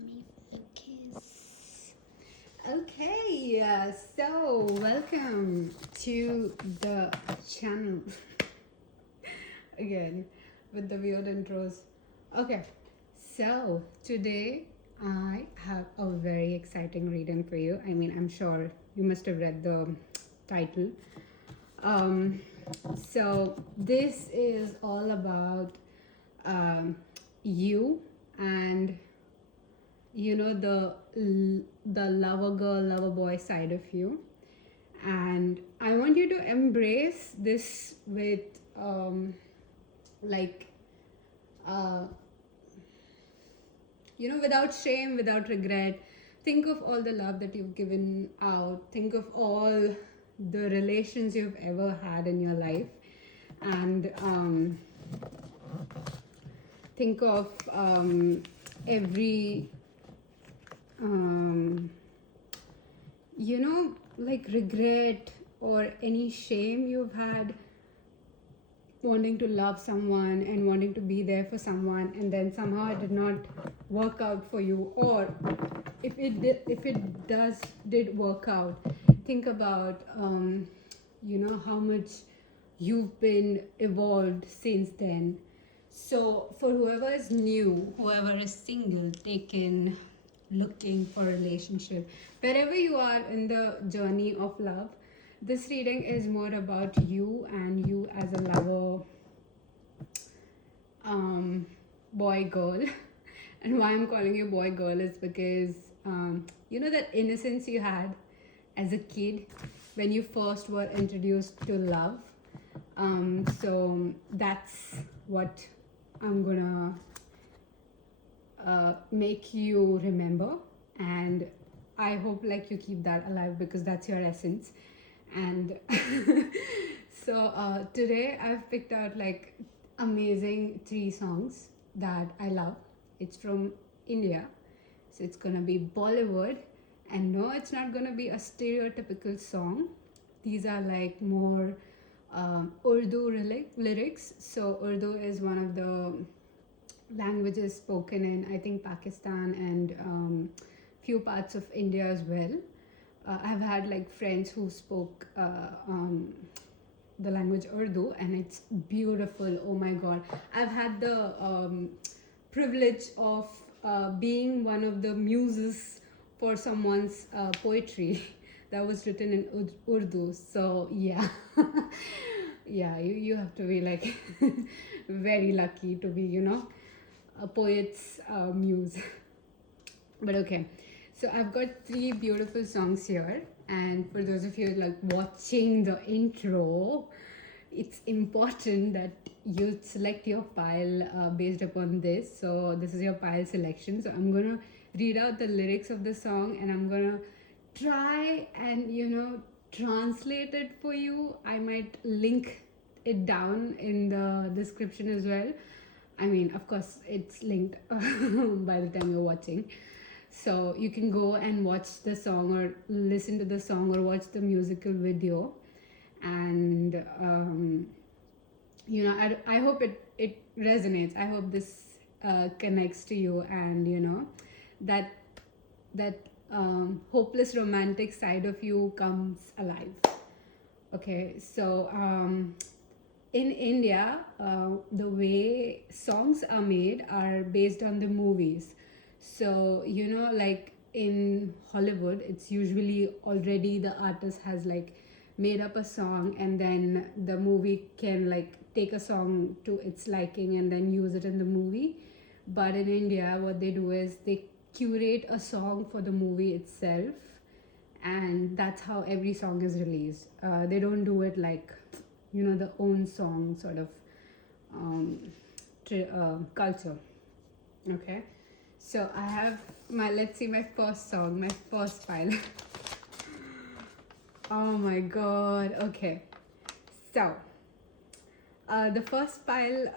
me focus. Okay, so welcome to the channel again with the weird intros. Okay, so today I have a very exciting reading for you. I mean, I'm sure you must have read the title. Um, so this is all about um, you and the lover girl lover boy side of you, and I want you to embrace this with like uh, without shame, without regret. Think of all the love that you've given out, think of all the relations you've ever had in your life, and think of every um, like regret or any shame you've had wanting to love someone and wanting to be there for someone, and then somehow it did not work out for you, or if it did work out, think about how much you've been evolved since then. So for whoever is new, whoever is single, taken, looking for a relationship, wherever you are in the journey of love, this reading is more about you and you as a lover, um, boy girl. And why I'm calling you boy girl is because that innocence you had as a kid when you first were introduced to love. So that's what I'm gonna make you remember, and I hope like you keep that alive because that's your essence. And so today I've picked out like amazing three songs that I love. It's from India, so it's gonna be Bollywood, and no, it's not gonna be a stereotypical song. These are like more Urdu lyrics. So Urdu is one of the languages spoken in, I think, Pakistan and few parts of India as well. I've had like friends who spoke the language Urdu, and it's beautiful. Oh my god! I've had the privilege of being one of the muses for someone's poetry that was written in Urdu. So yeah, yeah, you have to be like very lucky to be a poet's muse. But okay, so I've got three beautiful songs here, and for those of you like watching the intro, it's important that you select your pile based upon this. So this is your pile selection. So I'm gonna read out the lyrics of the song, and I'm gonna try and translate it for you. I might link it down in the description as well. I mean, of course, it's linked by the time you're watching. So you can go and watch the song or listen to the song or watch the musical video. And, I hope it resonates. I hope this connects to you, and, that, hopeless romantic side of you comes alive. Okay, so in India, the way songs are made are based on the movies. So, like in Hollywood, it's usually already the artist has like made up a song, and then the movie can like take a song to its liking and then use it in the movie. But in India, what they do is they curate a song for the movie itself, and that's how every song is released. They don't do it like the own song sort of um, culture. Okay, so I have my, let's see, my first song, my first file. Oh my god. Okay, so the first file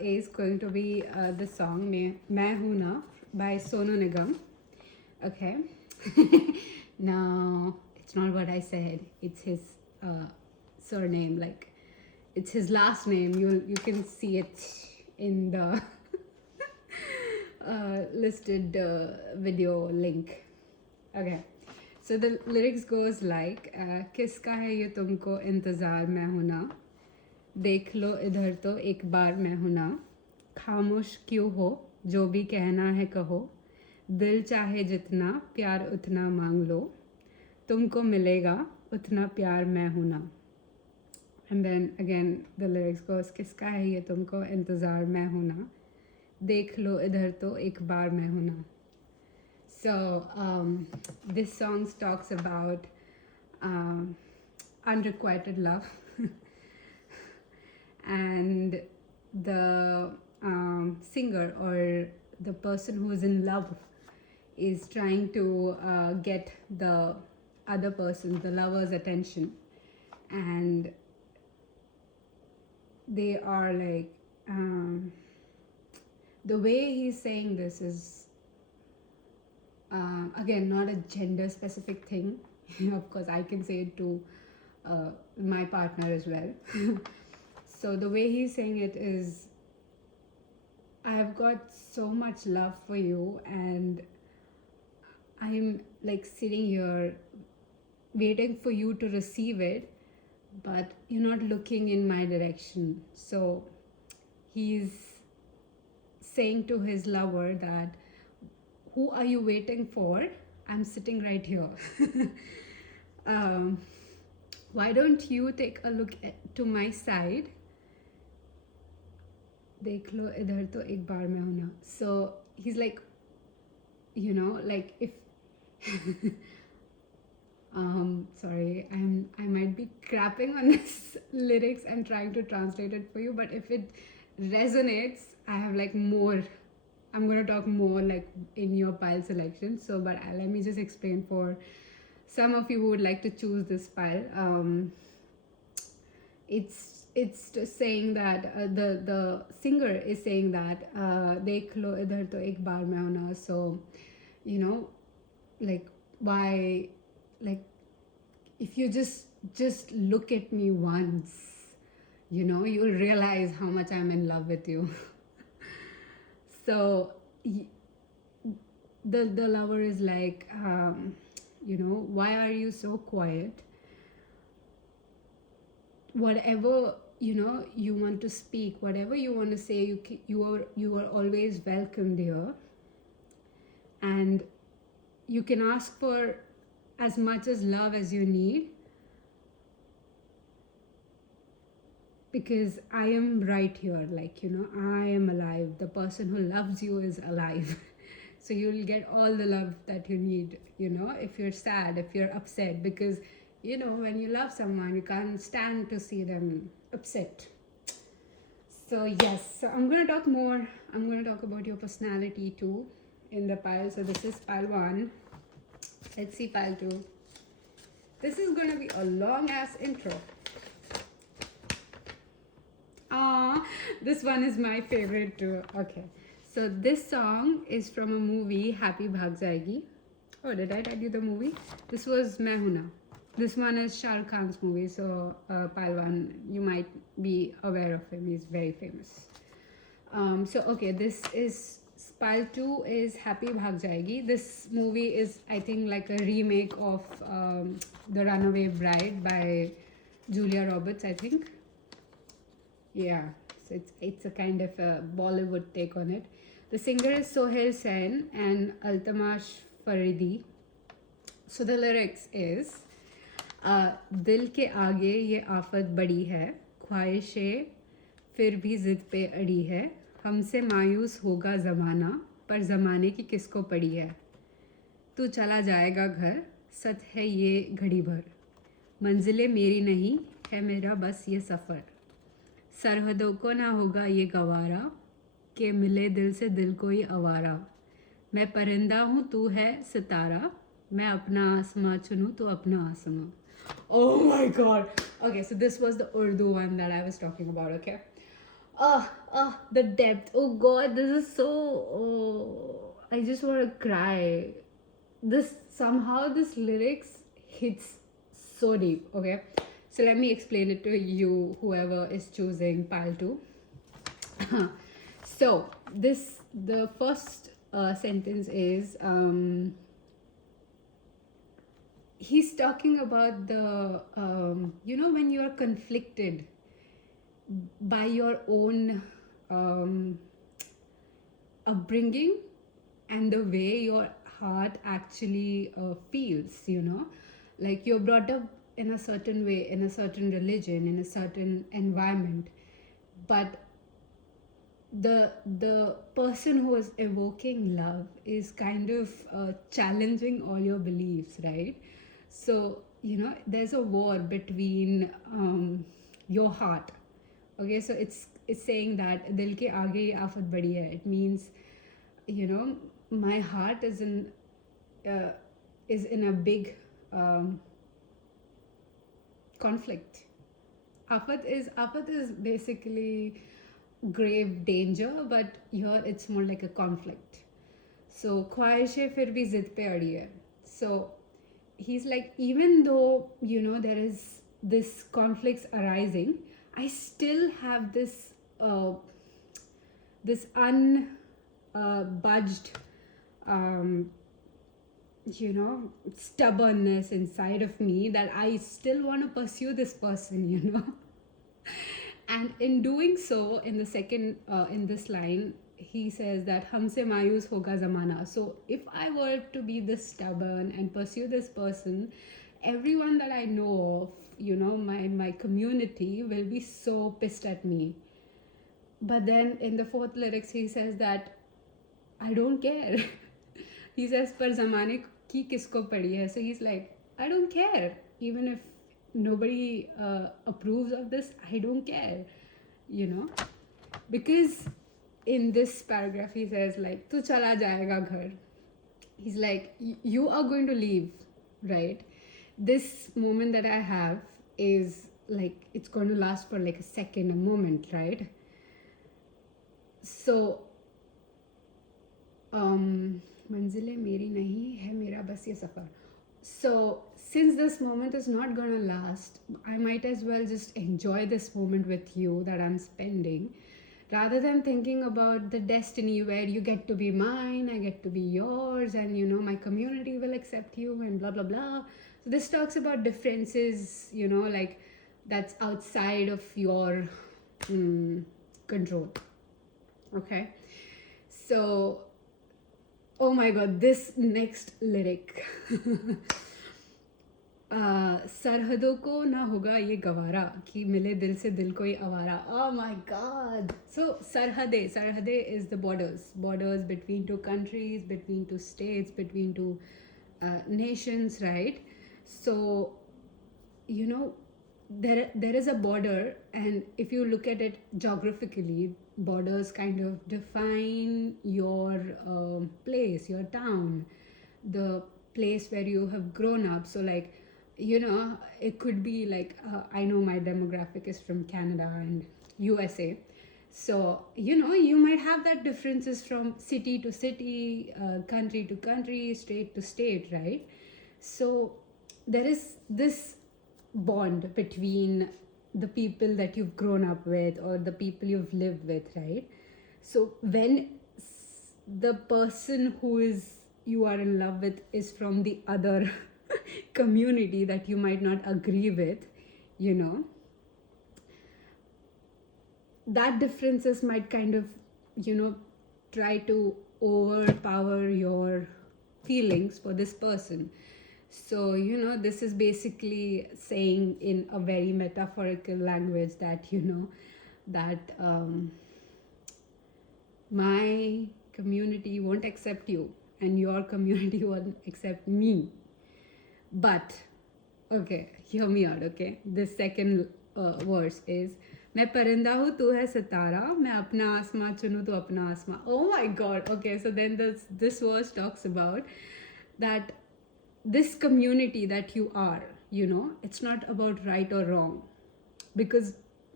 is going to be the song Main Hoon Na by Sonu Nigam. Okay. No, it's not what I said. It's his surname. Like, it's his last name. You can see it in the listed video link. Okay, so the lyrics goes like किसका है ये तुमको इंतज़ार मैं हूं ना, देख लो इधर तो एक बार मैं हूं ना, खामोश क्यों हो जो भी कहना है कहो, दिल चाहे जितना प्यार उतना मांग लो, तुमको मिलेगा उतना प्यार मैं हूं ना. And then again the lyrics goes किसका है ये तुमको इंतज़ार मैं हूं ना, देख लो इधर तो एक बार मैं हूं ना. So this song talks about unrequited love and the singer or the person who is in love is trying to get the other person, the lover's attention, and they are like the way he's saying this is again not a gender specific thing. Of course I can say it to my partner as well. So the way he's saying it is, I have got so much love for you and I'm like sitting here waiting for you to receive it, but you're not looking in my direction. So he's saying to his lover that, who are you waiting for? I'm sitting right here. Why don't you take a look to my side? देख लो इधर तो एक बार मैं हूं ना. So he's like, you know, like if sorry, I might be crapping on this lyrics and trying to translate it for you, but if it resonates, I have like more. I'm going to talk more like in your pile selection. So, but let me just explain for some of you who would like to choose this pile. It's just saying that the singer is saying that dekh lo idhar to ek baar main hoon na. So, you know, like why, like if you just look at me once, you know, you'll realize how much I'm in love with you. So the lover is like, you know, why are you so quiet? Whatever, you know, you want to speak, whatever you want to say, you are always welcomed here, and you can ask for as much as love as you need, because I am right here, like, you know, I am alive. The person who loves you is alive. So you'll get all the love that you need, you know, if you're sad, if you're upset, because, you know, when you love someone, you can't stand to see them upset. So yes, so I'm going to talk more. I'm going to talk about your personality too in the pile. So this is pile 1. Let's see pile 2. This is going to be a long ass intro. This one is my favorite too. Okay, so this song is from a movie, Happy Bhag Jayegi. Oh, did I tell you the movie? This was Main Hoon Na. This one is Shahrukh Khan's movie. So pile 1, you might be aware of him. He's very famous. So okay, this is pile 2 is Happy Bhag Jayegi. This movie is, I think, like a remake of The Runaway Bride by Julia Roberts, I think. Yeah, so it's a kind of a Bollywood take on it. The singer is Sohail Sen and Altamash Faridi. So the lyrics is, दिल के आगे ये आफत बड़ी है, ख्वाहिशें फिर भी ज़िद पे अड़ी है, हमसे मायूस होगा ज़माना, पर ज़माने की किसको पड़ी है, तू चला जाएगा घर, सच है ये घड़ी भर, मंजिलें मेरी नहीं है मेरा बस ये सफ़र, सरहदों को ना होगा ये गवारा, के मिले दिल से दिल को ही आवारा, मैं परिंदा हूँ तू है सितारा, मैं अपना आसमां चुनूँ तू अपना आसमां. Oh my god. Okay, so this was the Urdu one that I was talking about, okay? The depth. Oh god, this is so... Oh, I just want to cry. Somehow this lyrics hits so deep, okay? So let me explain it to you, whoever is choosing pile 2. So the first sentence is he's talking about the when you're conflicted by your own um, upbringing and the way your heart actually feels, like you're brought up in a certain way, in a certain religion, in a certain environment, but the person who is evoking love is kind of challenging all your beliefs, right? So there's a war between your heart. Okay, so it's saying that dil ke aage hi aafat badi hai. It means my heart uh, is in a big conflict. Afat is basically grave danger, but here it's more like a conflict. So ख्वाहिशें फिर भी जिद पे अड़ी है. So he's like, even though there is this conflicts arising, I still have this unbudged stubbornness inside of me that I still want to pursue this person. And in doing so, in the second in this line, he says that हमसे मायूस होगा ज़माना. So if I were to be this stubborn and pursue this person, everyone that I know of, my community will be so pissed at me. But then in the fourth lyrics, he says that I don't care. He says पर ज़माने की किसको पड़ी है. So he's like, I don't care. Even if nobody approves of this, I don't care. Because in this paragraph he says like tu chala jayega ghar. He's like, you are going to leave, right? This moment that I have is like, it's going to last for like a second, a moment, right? So मंजिलें मेरी नहीं है मेरा बस ये सफ़र. So since this moment is not gonna last, I might as well just enjoy this moment with you that I'm spending, rather than thinking about the destiny where you get to be mine, I get to be yours, and my community will accept you and blah blah blah. So this talks about differences, like that's outside of your control. Okay, so oh my god, this next lyric. सरहदों को ना होगा ये गवारा कि मिले दिल से दिल कोई आवारा. Oh my god. So sarhade is the borders between two countries, between two states, between two nations, right? So there is a border, and if you look at it geographically, borders kind of define your place, your town, the place where you have grown up. So like it could be like I know my demographic is from Canada and USA, so you might have that differences from city to city, country to country, state to state, right? So there is this bond between the people that you've grown up with or the people you've lived with, right? So when the person who is you are in love with is from the other community that you might not agree with, that differences might kind of try to overpower your feelings for this person. So this is basically saying in a very metaphorical language that that my community won't accept you and your community won't accept me. But okay, hear me out. Okay, this second verse is मैं परिंदा हूँ तू है सितारा मैं अपना आसमां चुनूँ तो अपना आसमां. Oh my god. Okay, so then this verse talks about that this community that you are, it's not about right or wrong, because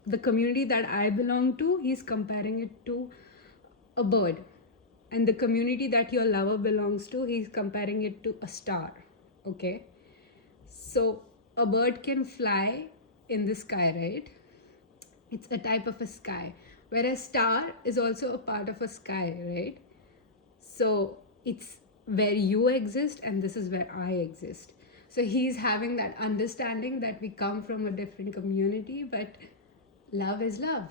the community that I belong to, he's comparing it to a bird, and the community that your lover belongs to, he's comparing it to a star. Okay, so a bird can fly in the sky, right? It's a type of a sky, whereas star is also a part of a sky, right? So it's where you exist and this is where I exist. So he's having that understanding that we come from a different community, but love is love.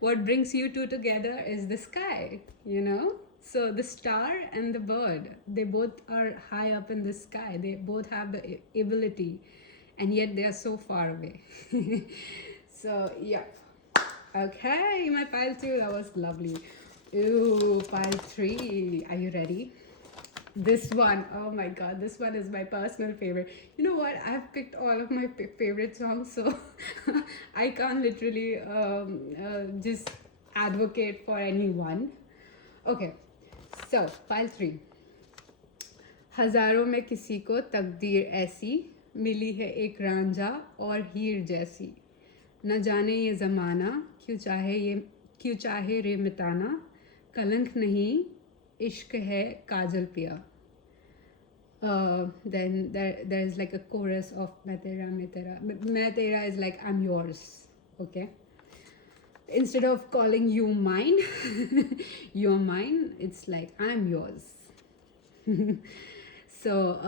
What brings you two together is the sky, you know? So the star and the bird, they both are high up in the sky. They both have the ability, and yet they are so far away. So, yeah. Okay, my pile two, that was lovely. Ooh, pile three. Are you ready? This one, oh my god, this one is my personal favorite. You know what? I've picked all of my favorite songs, so I can't literally just advocate for any one. Okay, so pile three. हजारों में किसी को तकदीर ऐसी मिली है एक रांझा और हीर जैसी न जाने ये ज़माना क्यों चाहे रे मिटाना कलंक नहीं इश्क है काजल पिया. Then there's like a chorus of मैं तेरा is like I'm yours. Okay, instead of calling you mine, you're mine, it's like I'm yours. So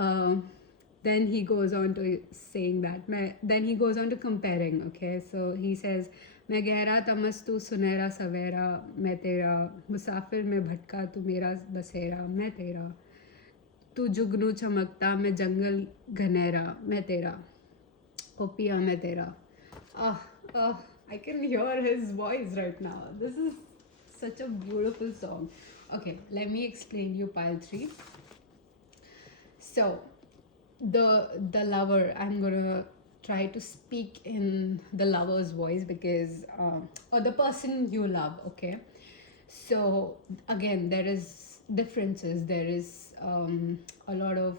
then he goes on to saying that then he goes on to comparing. Okay, so he says मैं गहरा तमस तू सुनहरा सवेरा मैं तेरा मुसाफिर में भटका तू मेरा बसेरा मैं तेरा तू जुगनू चमकता मैं जंगल घनेरा मैं तेरा ओ पिया मैं तेरा. I can hear his voice right now. This is such a beautiful song. Okay, let me explain you pile three. So the lover, I'm gonna try to speak in the lover's voice because or the person you love. Okay, so again there is differences, there is a lot of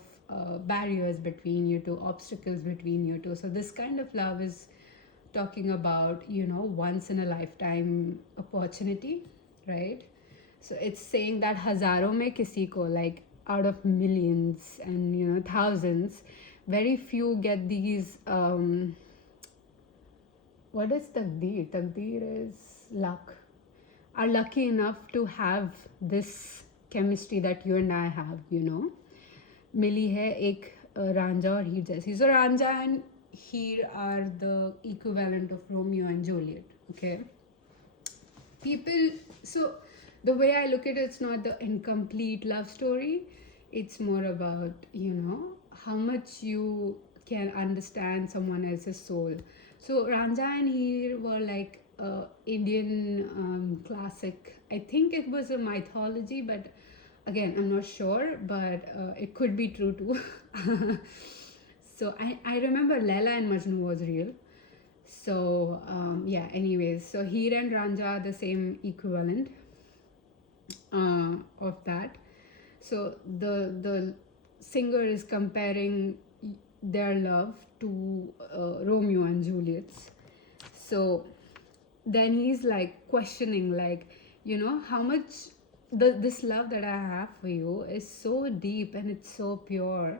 barriers between you two, obstacles between you two. So this kind of love is talking about, you know, once in a lifetime opportunity, right? So it's saying that hazaron mein kisi ko, like out of millions and, you know, thousands, very few get these what is takdeer? Takdeer is luck. Are lucky enough to have this chemistry that you and I have, you know. Mili hai ek Ranja aur Heer jaisi. So Ranja and Heer are the equivalent of Romeo and Juliet. Okay. People, so the way I look at it, it's not the incomplete love story. It's more about, you know, how much you can understand someone else's soul. So Ranja and Heer were like Indian classic. I think it was a mythology, but again, I'm not sure, but it could be true too. So I remember Laila and Majnu was real. So yeah, anyways, so Heer and Ranja are the same equivalent of that. So the singer is comparing their love to Romeo and Juliet's. So then he's like questioning, like, you know, how much this love that I have for you is so deep and it's so pure.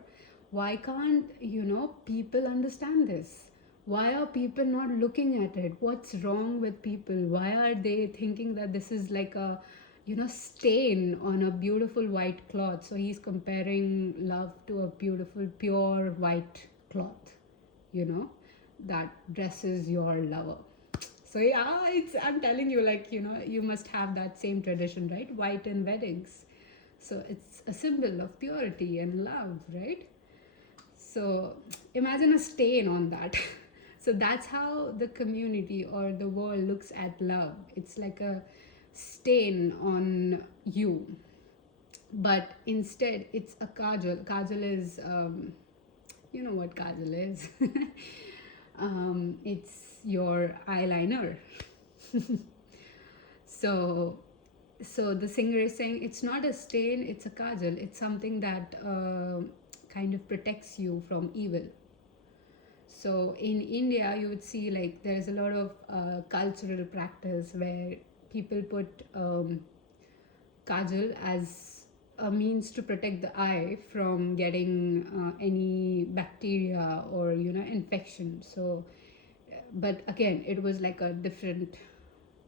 Why can't, you know, people understand this? Why are people not looking at it? What's wrong with people? Why are they thinking that this is like a, you know, stain on a beautiful white cloth? So he's comparing love to a beautiful pure white cloth, you know, that dresses your lover. So yeah, I'm telling you, like, you know, you must have that same tradition, right? White in weddings. So it's a symbol of purity and love, right? So imagine a stain on that. So that's how the community or the world looks at love. It's like a stain on you. But instead, it's a kajal. Kajal is, you know what kajal is. It's your eyeliner. So the singer is saying it's not a stain, it's a kajal. It's something that kind of protects you from evil. So in India, you would see like there's a lot of cultural practice where people put kajal as a means to protect the eye from getting any bacteria or, you know, infection. So but again, it was like a different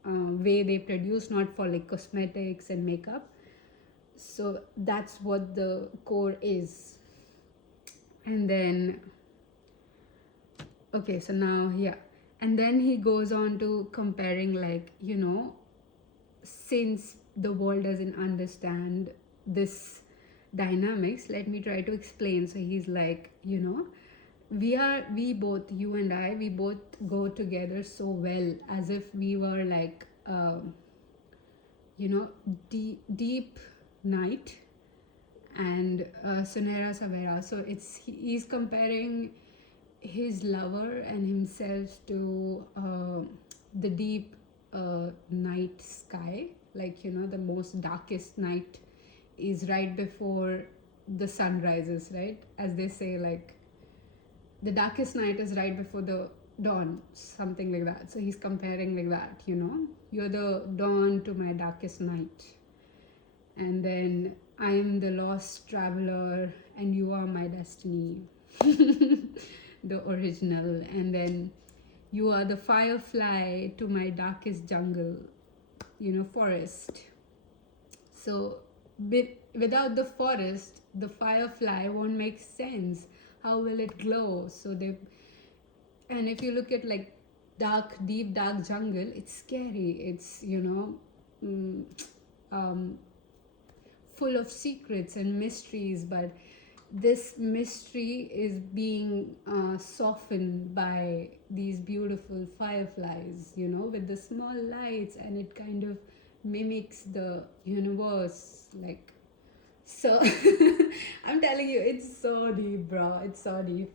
way they produce, not for like cosmetics and makeup. So that's what the core is. And then, okay, so now, yeah. And then he goes on to comparing, like, since the world doesn't understand this dynamics, let me try to explain. So he's like, we both, you and I, we both go together so well, as if we were like, deep night and Sonera Savera. So he's comparing his lover and himself to the deep night sky. Like, the most darkest night is right before the sun rises, right? As they say, like, the darkest night is right before the dawn, something like that. So he's comparing like that, you're the dawn to my darkest night. And then I am the lost traveler and you are my destiny. The original. And then you are the firefly to my darkest jungle, forest. So without the forest, the firefly won't make sense. How will it glow? And if you look at like deep dark jungle, it's scary. It's, full of secrets and mysteries, but this mystery is being softened by these beautiful fireflies, with the small lights, and it kind of mimics the universe, like, so. I'm telling you, it's so deep, bro. It's so deep.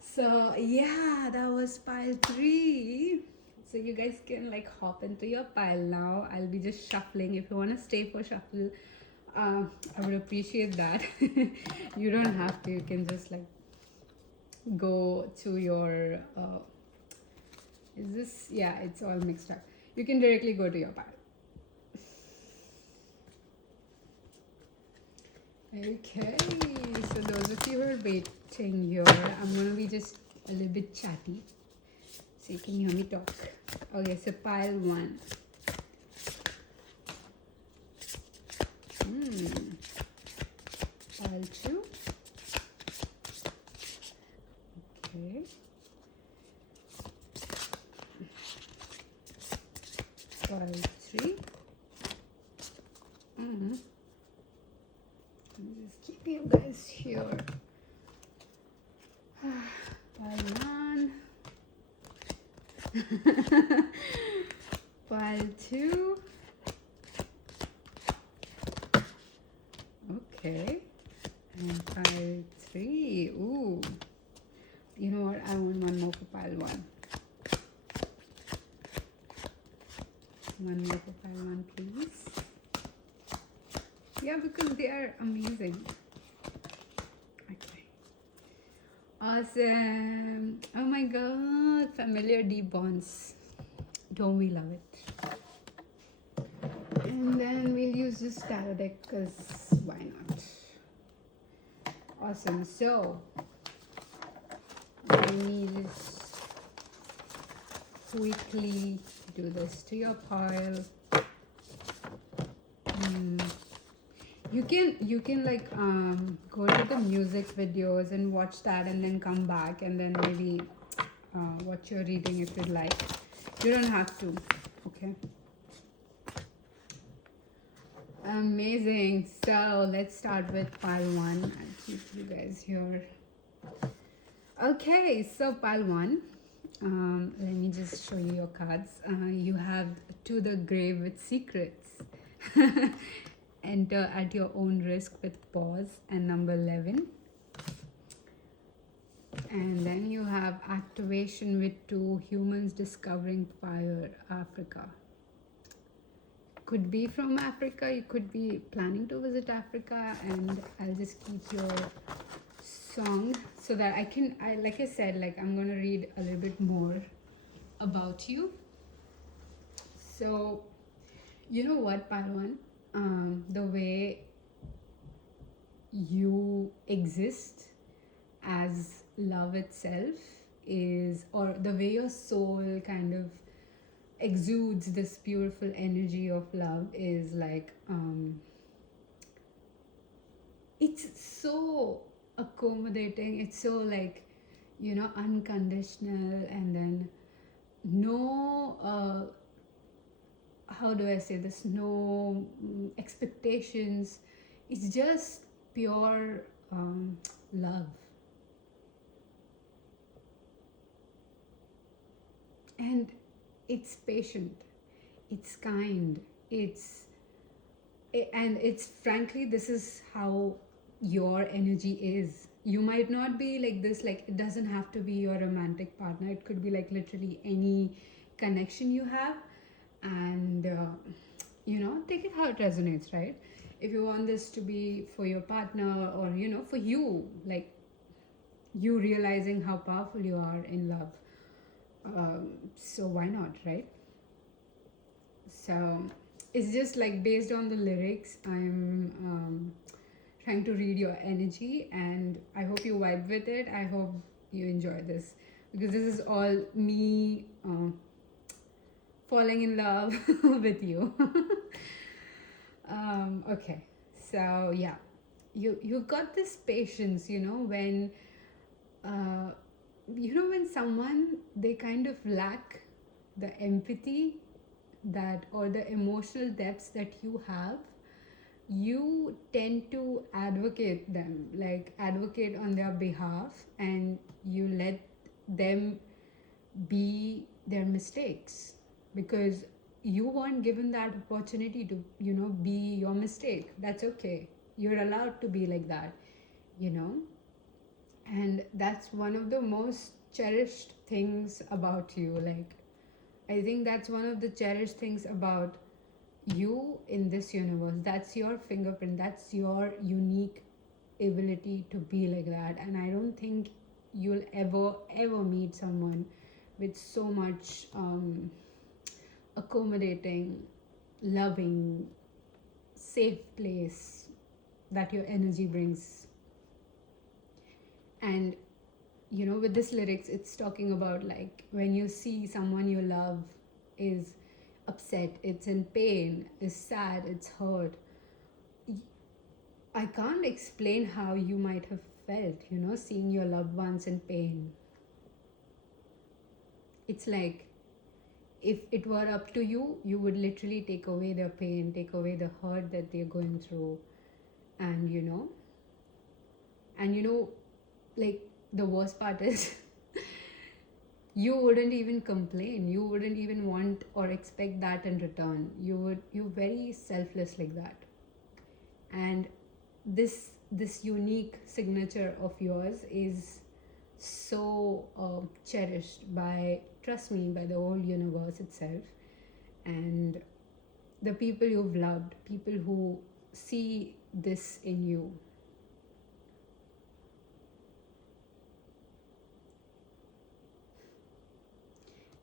So yeah, that was pile 3. So you guys can like hop into your pile now. I'll be just shuffling. If you want to stay for shuffle, I would appreciate that. You don't have to. You can just like go to your. Is this? Yeah, it's all mixed up. You can directly go to your pile. Okay, so those of you who are waiting here, I'm gonna be just a little bit chatty, so you can hear me talk. Okay, so pile 1. Pile 2. Okay. Pile 3. Just keep you guys here. Pile 1. Pile 2. Okay. And pile 3. Ooh. You know what? I want one more for pile 1. One more for pile 1, please. Yeah, because they are amazing. Okay. Awesome. Oh my god. Familiar deep bonds. Don't we love it? And then we'll use this tarot deck because why not? Awesome. So let me just quickly do this to your pile. You can like go to the music videos and watch that, and then come back and then maybe watch your reading if you'd like. You don't have to. Okay. Amazing. So let's start with pile 1. I'll keep you guys here. Okay, so pile 1. Let me just show you your cards. You have To the Grave with Secrets. Enter at your own risk with pause, and number 11. And then you have Activation with 2, Humans Discovering Fire, Africa. Could be from Africa, you could be planning to visit Africa, and I'll just keep your song so that like I said, like I'm gonna read a little bit more about you. So you know what, pile 1, the way you exist as love itself is, or the way your soul kind of exudes this beautiful energy of love is like it's so accommodating, it's so like, unconditional, and then no how do I say this, no expectations. It's just pure love. And it's patient, it's kind, and it's frankly, this is how your energy is. You might not be like this, like it doesn't have to be your romantic partner, it could be like literally any connection you have. And take it how it resonates, right? If you want this to be for your partner, or for you, like you realizing how powerful you are in love, so why not, right? So it's just like based on the lyrics, I'm trying to read your energy, and I hope you vibe with it. I hope you enjoy this, because this is all me falling in love with you. Okay, so yeah, you've got this patience, when uh, when someone, they kind of lack the empathy that, or the emotional depths that you have, you tend to advocate them, like advocate on their behalf, and you let them be their mistakes, because you weren't given that opportunity to be your mistake. That's okay, you're allowed to be like that, you know and that's one of the most cherished things about you. Like, I think that's one of the cherished things about you in this universe. That's your fingerprint, that's your unique ability to be like that. And I don't think you'll ever meet someone with so much accommodating, loving, safe place that your energy brings. And with this lyrics, it's talking about like when you see someone you love is upset, it's in pain, is sad, it's hurt. I can't explain how you might have felt, seeing your loved ones in pain. It's like, if it were up to you, you would literally take away their pain, take away the hurt that they're going through. And like, the worst part is you wouldn't even complain, you wouldn't even want or expect that in return. You're very selfless like that. And this unique signature of yours is so cherished by, trust me, by the whole universe itself. And the people you've loved, people who see this in you.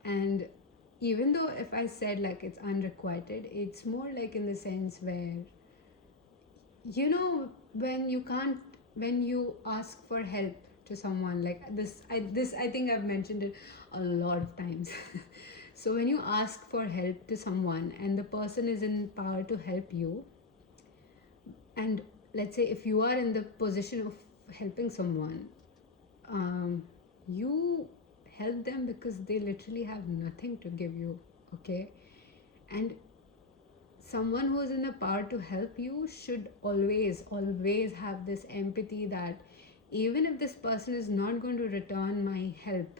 And even though if I said like it's unrequited, it's more like in the sense where, when you can't, when you ask for help to someone, like this I think I've mentioned it a lot of times. So when you ask for help to someone and the person is in power to help you, and let's say if you are in the position of helping someone, you help them because they literally have nothing to give you, okay? And someone who is in the power to help you should always have this empathy that even if this person is not going to return my help,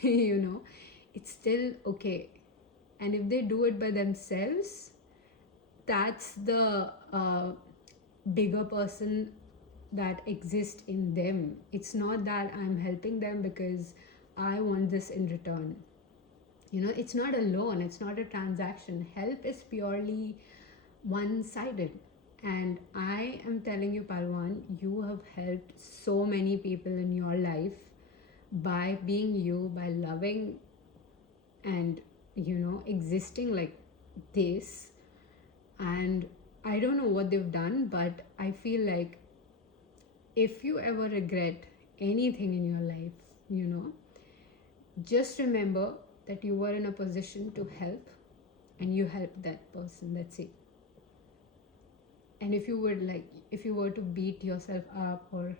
it's still okay. And if they do it by themselves, that's the bigger person that exists in them. It's not that I'm helping them because I want this in return. It's not a loan, it's not a transaction. Help is purely one-sided. And I am telling you, Palwan, you have helped so many people in your life by being you, by loving and, existing like this. And I don't know what they've done, but I feel like if you ever regret anything in your life, just remember that you were in a position to help, and you helped that person. That's it. And if you were to beat yourself up or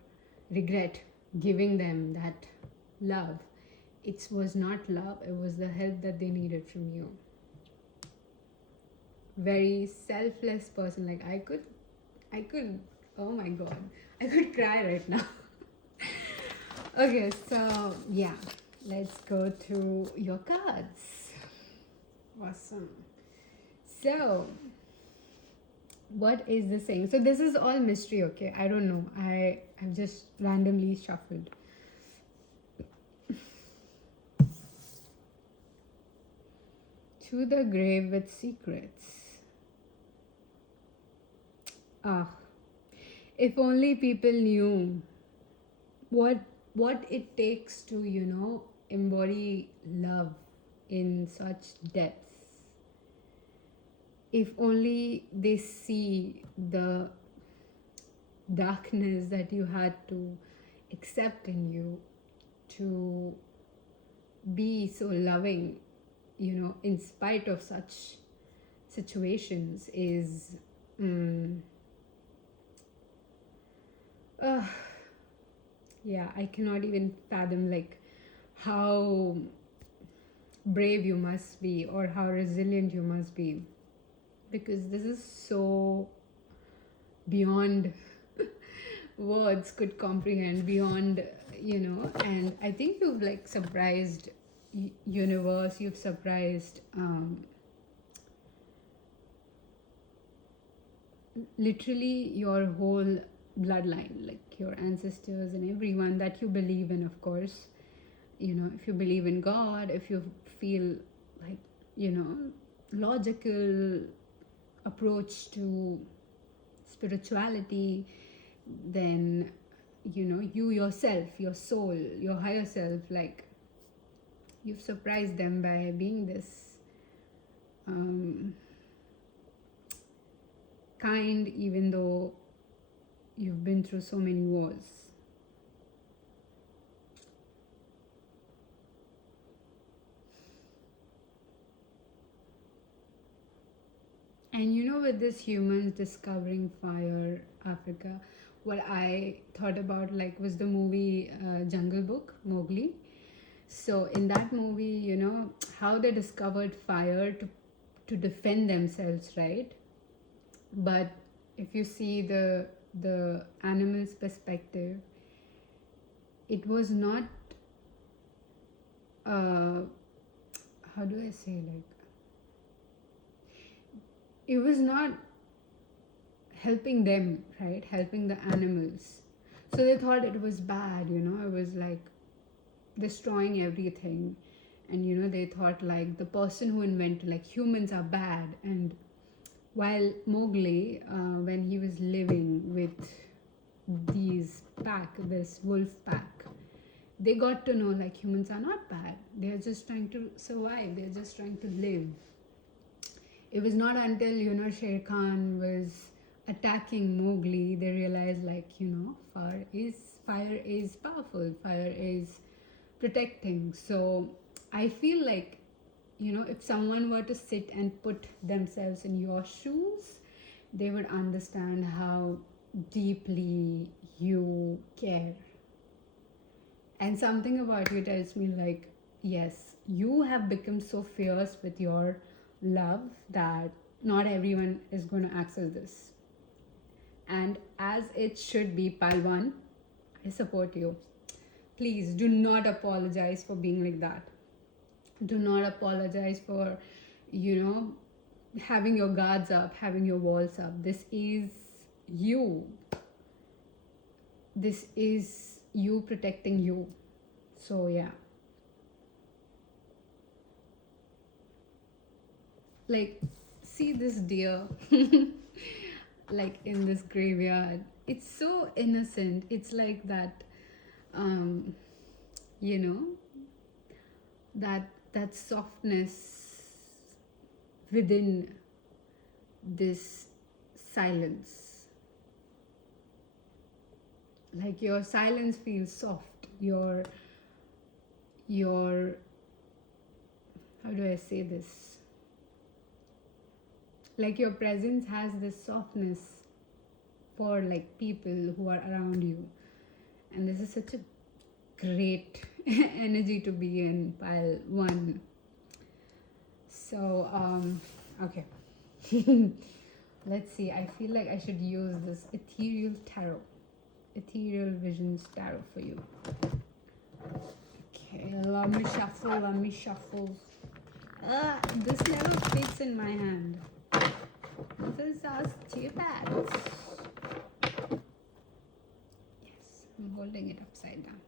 regret giving them that love, it was not love, it was the help that they needed from you. Very selfless person. Like I could, oh my god, I could cry right now. Okay, so yeah, let's go to your cards. Awesome. So, what is the saying? So this is all mystery, okay? I don't know. I've just randomly shuffled. To the grave with secrets. Ah, if only people knew what it takes to, embody love in such depths. If only they see the darkness that you had to accept in you to be so loving, in spite of such situations is uh, yeah, I cannot even fathom like how brave you must be or how resilient you must be, because this is so beyond words could comprehend, beyond, and I think you've like surprised universe, you've surprised literally your whole bloodline, like your ancestors and everyone that you believe in, of course. If you believe in God, if you feel like, logical approach to spirituality, then you yourself, your soul, your higher self, like you've surprised them by being this kind, even though you've been through so many wars. And with this humans discovering fire, Africa, what I thought about like was the movie Jungle Book, Mowgli. So in that movie, how they discovered fire to defend themselves, right? But if you see the animal's perspective, it was not how do I say, like, it was not helping them, right? Helping the animals. So they thought it was bad, it was like destroying everything. And they thought like the person who invented, like, humans are bad. And while Mowgli, when he was living with this wolf pack, they got to know like humans are not bad. They're just trying to survive. They're just trying to live. It was not until, Sher Khan was attacking Mowgli, they realized like, fire is powerful. Fire is protecting. So I feel like, if someone were to sit and put themselves in your shoes, they would understand how deeply you care. And something about you tells me like, yes, you have become so fierce with your love that not everyone is going to access this. And as it should be, Palwan, I support you. Please do not apologize for being like that. Do not apologize for, having your guards up, having your walls up. This is you. This is you protecting you. So, yeah. Like, see this deer, like in this graveyard. It's so innocent. It's like that, you know, that softness within this silence. Like your silence feels soft. Your how do I say this? Like your presence has this softness for like people who are around you, and this is such a great energy to be in pile one. So okay. Let's see, I feel like I should use this ethereal visions tarot for you. Okay, let me shuffle. This never fits in my hand. This is so stupid. Yes, I'm holding it upside down.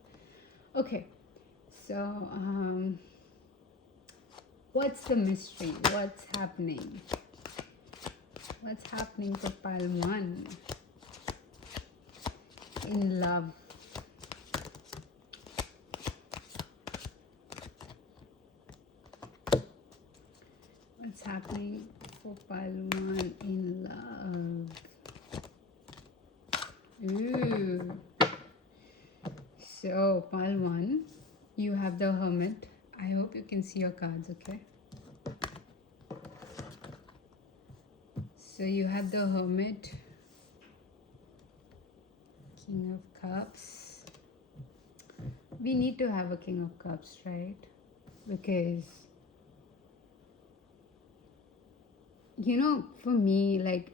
Okay, so what's the mystery? What's happening? What's happening for pile one? In love. What's happening for pile one in love? Ooh. So pile one, you have the Hermit. I hope you can see your cards, okay? So you have the Hermit, King of Cups. We need to have a King of Cups, right? Because, you know, for me, like,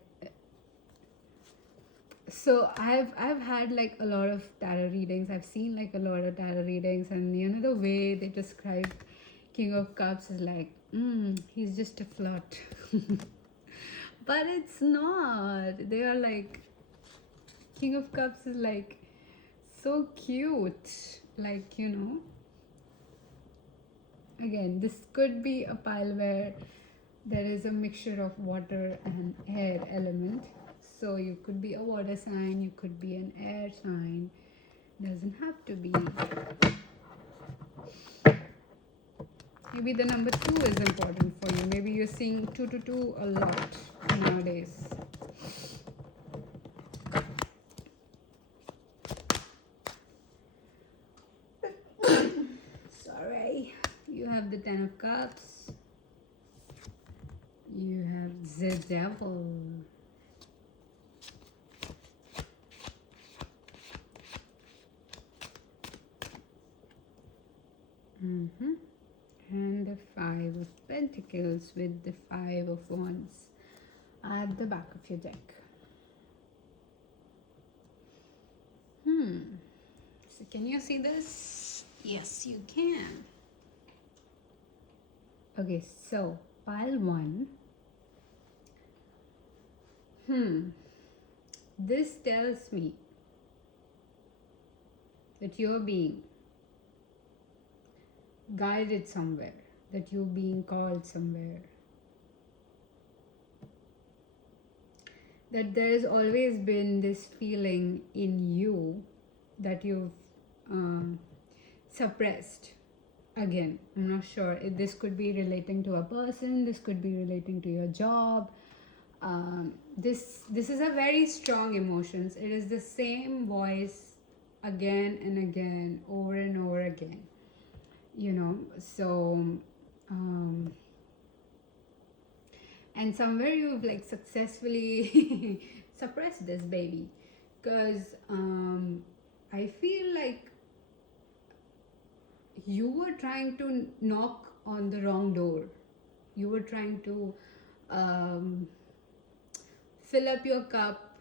so I've had like a lot of tarot readings. I've seen like a lot of tarot readings, and you know the way they describe King of Cups is like, he's just a flirt. But it's not. They are like, King of Cups is like so cute. Like, you know, again, this could be a pile where there is a mixture of water and air element. So you could be a water sign, you could be an air sign. Doesn't have to be. Maybe the number 2 is important for you. Maybe you're seeing 2 a lot nowadays. Sorry. You have the 10 of Cups. You have the Devil. And the 5 of Pentacles with the 5 of Wands at the back of your deck. So can you see this? Yes, you can. Okay, so pile 1. This tells me that you're being guided somewhere, that you're being called somewhere, that there has always been this feeling in you that you've suppressed. Again, I'm not sure. This could be relating to a person, this could be relating to your job. This is a very strong emotions. It is the same voice again and again, over and over again, you know. So and somewhere you've like successfully suppressed this baby, because I feel like you were trying to knock on the wrong door. You were trying to fill up your cup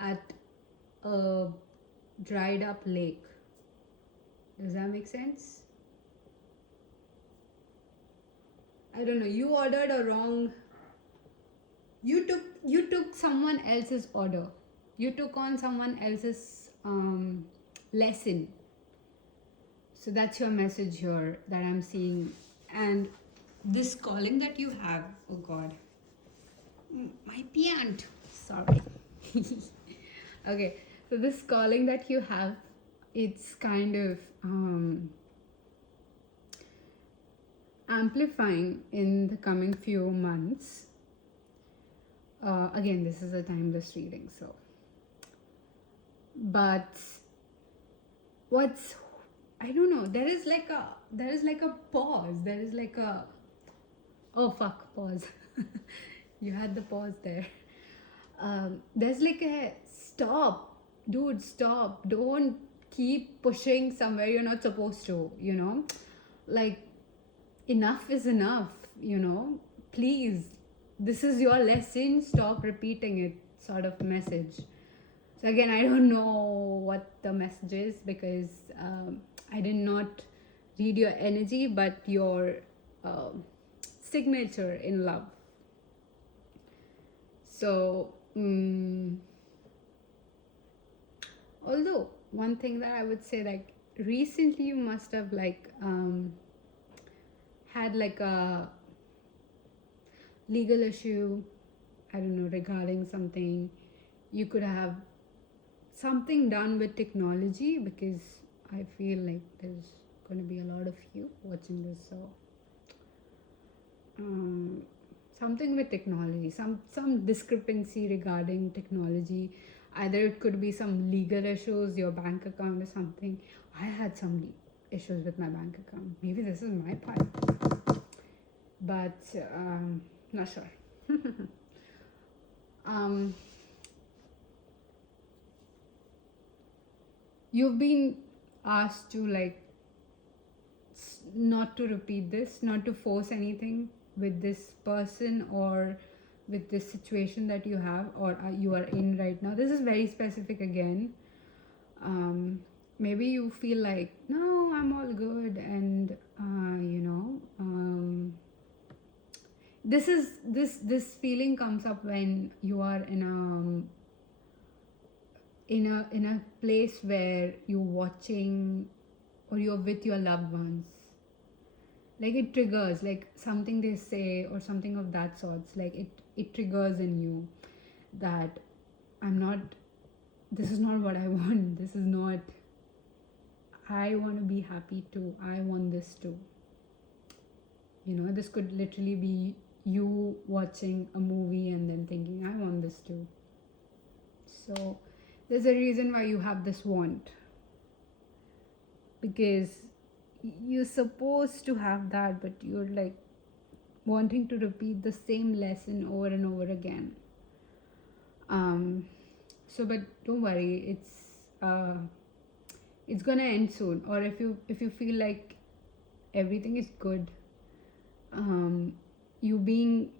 at a dried up lake. Does that make sense? I don't know. You ordered a wrong. You took someone else's order. You took on someone else's lesson. So that's your message here that I'm seeing. And this calling that you have, oh God, my piano. Sorry. Okay, so this calling that you have, it's kind of amplifying in the coming few months. Again, this is a timeless reading, so. But what's I don't know. There is like a pause. There is like a, oh fuck, pause. You had the pause there. There's like a stop, dude. Stop. Don't keep pushing somewhere you're not supposed to. Like enough is enough. Please. This is your lesson. Stop repeating it. Sort of message. So again, I don't know what the message is because I did not read your energy, but your signature in love. So, although one thing that I would say, like recently, you must have like had like a legal issue. I don't know, regarding something. You could have something done with technology because I feel like there's going to be a lot of you watching this. So something with technology, some discrepancy regarding technology. Either it could be some legal issues, your bank account or something. I had some issues with my bank account. Maybe this is my part, but not sure. You've been asked to like not to repeat this, not to force anything with this person or with this situation that you have or you are in right now. This is very specific again. Maybe you feel like, no, I'm all good, and this feeling comes up when you are in a place where you're watching or you're with your loved ones. Like it triggers, like something they say or something of that sorts. Like it triggers in you that this is not what I want. This is not, I want to be happy too. I want this too. This could literally be you watching a movie and then thinking, I want this too. So there's a reason why you have this want. Because you're supposed to have that, but you're like wanting to repeat the same lesson over and over again. But don't worry, it's gonna end soon. Or if you feel like everything is good, you being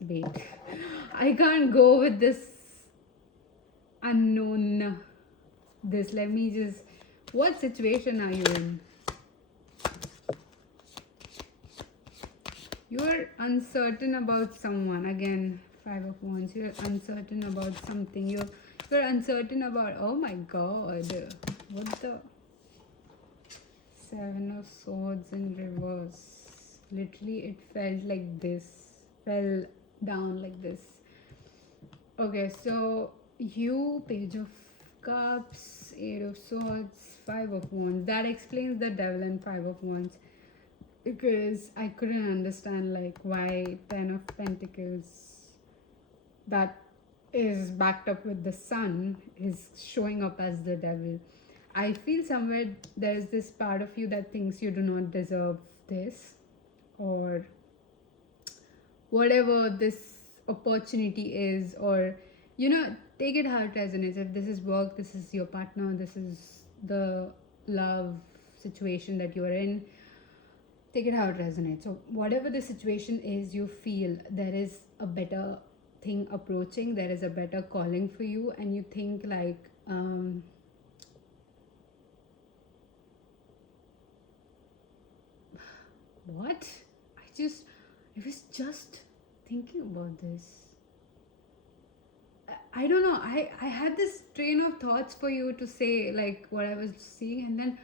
wait, I can't go with this unknown. Let me just, what situation are you in? You're uncertain about someone. Again, 5 of Wands. You're uncertain about something. You're uncertain about, oh my god, what the 7 of Swords in reverse. Literally it felt like this, fell down like this. Okay, so you, Page of Cups, 8 of Swords, 5 of Wands. That explains the Devil and 5 of Wands. Because I couldn't understand like why 10 of Pentacles, that is backed up with the Sun, is showing up as the Devil. I feel somewhere there's this part of you that thinks you do not deserve this, or whatever this opportunity is, or take it how it resonates. If this is work, this is your partner, this is the love situation that you are in, take it how it resonates. So whatever the situation is, you feel there is a better thing approaching, there is a better calling for you, and you think like what? I was just thinking about this. I don't know. I had this train of thoughts for you to say like what I was seeing, and then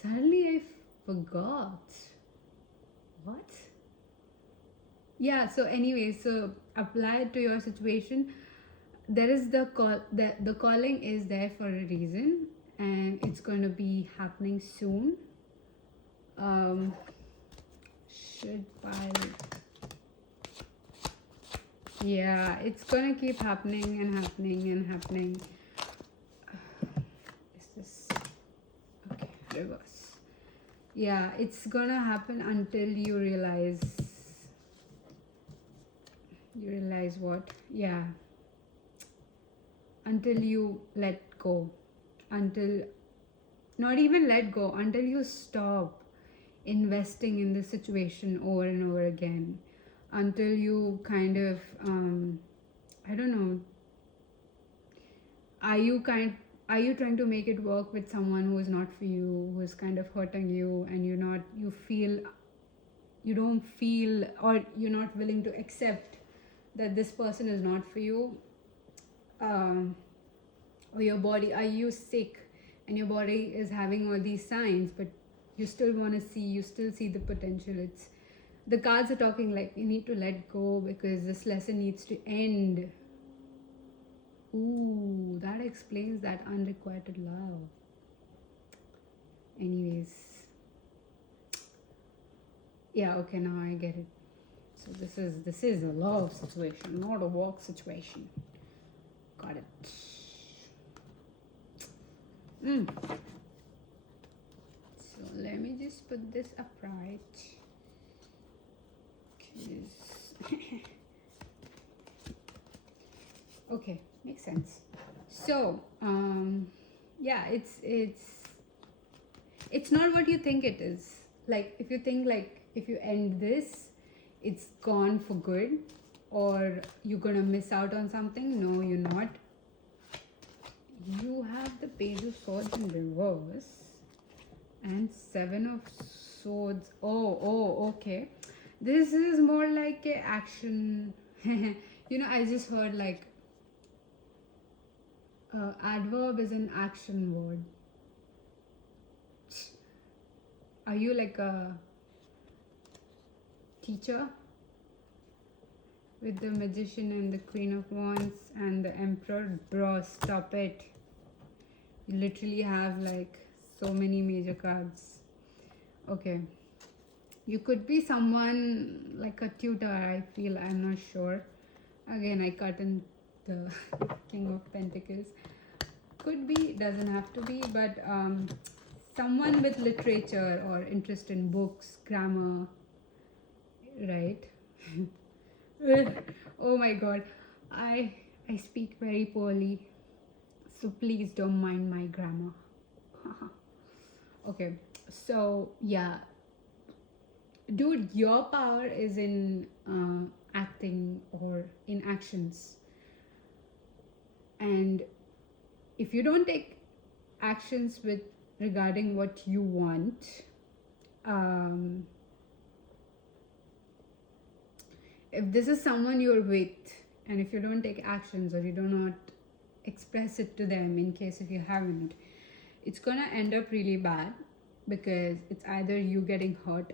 suddenly I forgot. What? Yeah, so anyway, so apply it to your situation. There is the calling is there for a reason, and it's going to be happening soon. Should pile. Yeah, it's gonna keep happening and happening and happening. Is this Yeah, it's gonna happen until you realize. You realize what? Yeah, until you let go. Until, not even let go, until you stop investing in the situation over and over again. Until you kind of, I don't know, are you kind are you trying to make it work with someone who is not for you, who is kind of hurting you, and you don't feel, or you're not willing to accept that this person is not for you. um, or your body, are you sick and your body is having all these signs, but you still see the potential. It's the cards are talking like you need to let go because this lesson needs to end. Ooh, that explains that unrequited love. Anyways, yeah, okay, now I get it. So this is a love situation, not a work situation. Got it. So let me just put this upright. Okay, makes sense. So, yeah, it's not what you think it is. Like if you think like if you end this, it's gone for good, or you're gonna miss out on something. No, you're not. You have the Page of Swords in reverse and Seven of Swords. Oh, okay. This is more like a action. I just heard like adverb is an action word. Are you like a teacher with the Magician and the Queen of Wands and the Emperor? Bro, stop it. You literally have like so many major cards. Okay. You could be someone like a tutor, I feel. I'm not sure. Again, I cut in the King of Pentacles. Could be, doesn't have to be, but someone with literature or interest in books, grammar, right? Oh my god, I speak very poorly, so please don't mind my grammar. Okay, so yeah, dude, your power is in acting or in actions, and if you don't take actions with regarding what you want, if this is someone you're with, and if you don't take actions or you do not express it to them, in case if you haven't, it's gonna end up really bad, because it's either you getting hurt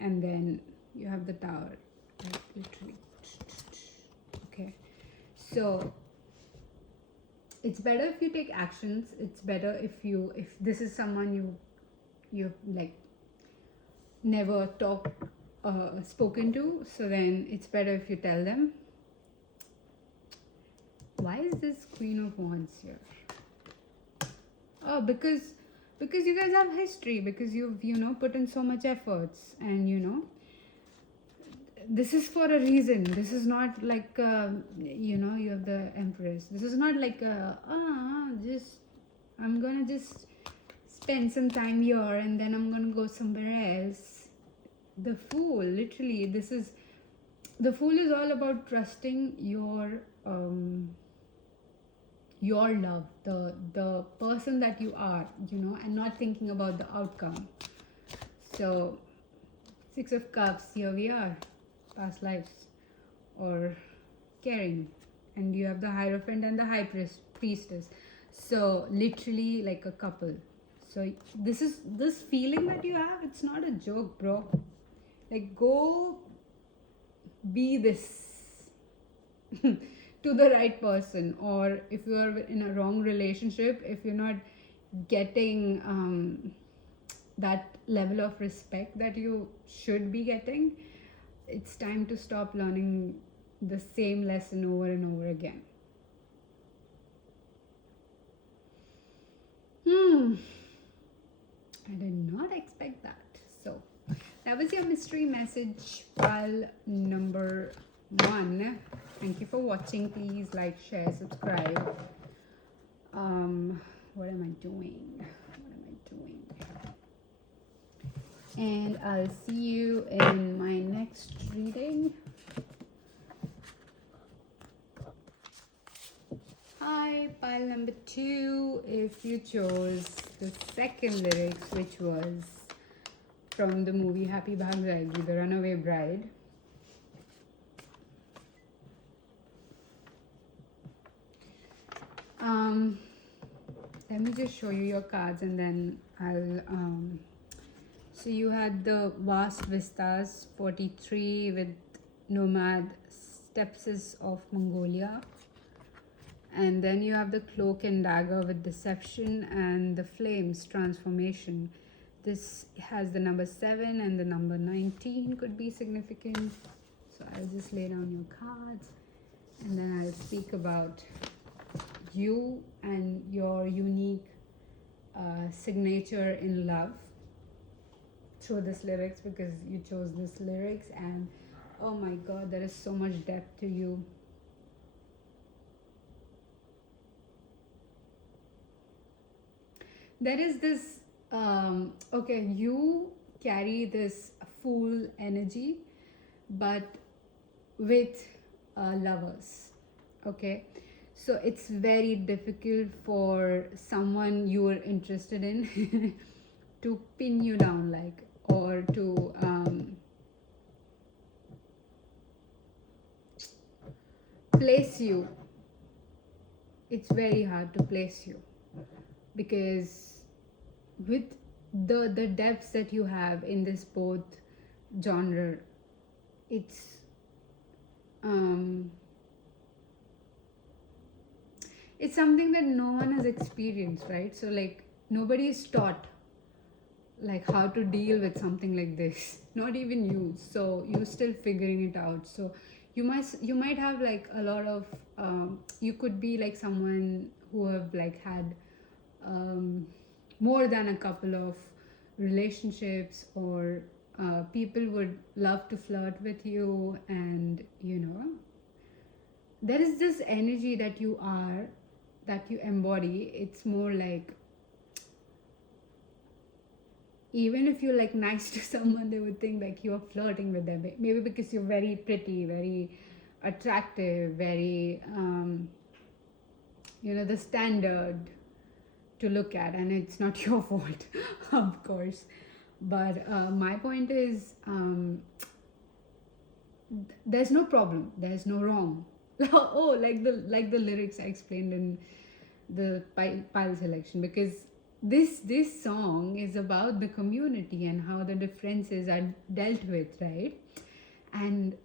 and then you have the tower, like literally. Okay, so it's better if you take actions. It's better if this is someone you like never spoken to, so then it's better if you tell them. Why is this Queen of Wands here? Oh, because you guys have history, because you've put in so much efforts, and this is for a reason. This is not like you have the Empress. This is not like I'm gonna just spend some time here and then I'm gonna go somewhere else. The Fool, literally, the Fool is all about trusting your love, the person that you are, and not thinking about the outcome. So, Six of Cups, here we are, past lives, or caring, and you have the Hierophant and the High Priestess. So literally like a couple. So this feeling that you have, it's not a joke, bro. Like, go be this to the right person. Or if you are in a wrong relationship, if you're not getting that level of respect that you should be getting, it's time to stop learning the same lesson over and over again. I did not expect that. That was your mystery message pile number 1. Thank you for watching. Please like, share, subscribe. What am I doing? And I'll see you in my next reading. Hi, pile number 2. If you chose the second lyrics, which was from the movie Happy Bhag Jayegi, The Runaway Bride. Let me just show you your cards and then I'll so you had the Vast Vistas 43 with Nomad Steppes of Mongolia, and then you have the Cloak and Dagger with Deception and the Flames Transformation. This has the number 7 and the number 19 could be significant. So I'll just lay down your cards and then I'll speak about you and your unique signature in love through this lyrics, because you chose this lyrics and oh my god, there is so much depth to you. There is this okay, you carry this fool energy but with lovers, okay? So it's very difficult for someone you are interested in to pin you down, like, or to place you. It's very hard to place you because with the depths that you have in this both genre, it's it's something that no one has experienced, right? So like nobody is taught like how to deal with something like this, not even you. So you're still figuring it out. So you might have like a lot of you could be like someone who have like had more than a couple of relationships, or people would love to flirt with you, and you know, there is this energy that you are, that you embody. It's more like, even if you're like nice to someone, they would think like you're flirting with them, maybe because you're very pretty, very attractive, very you know, the standard to look at, and it's not your fault of course. But my point is, there's no problem, there's no wrong. Oh, like the lyrics I explained in the pile selection, because this song is about the community and how the differences are dealt with, right? And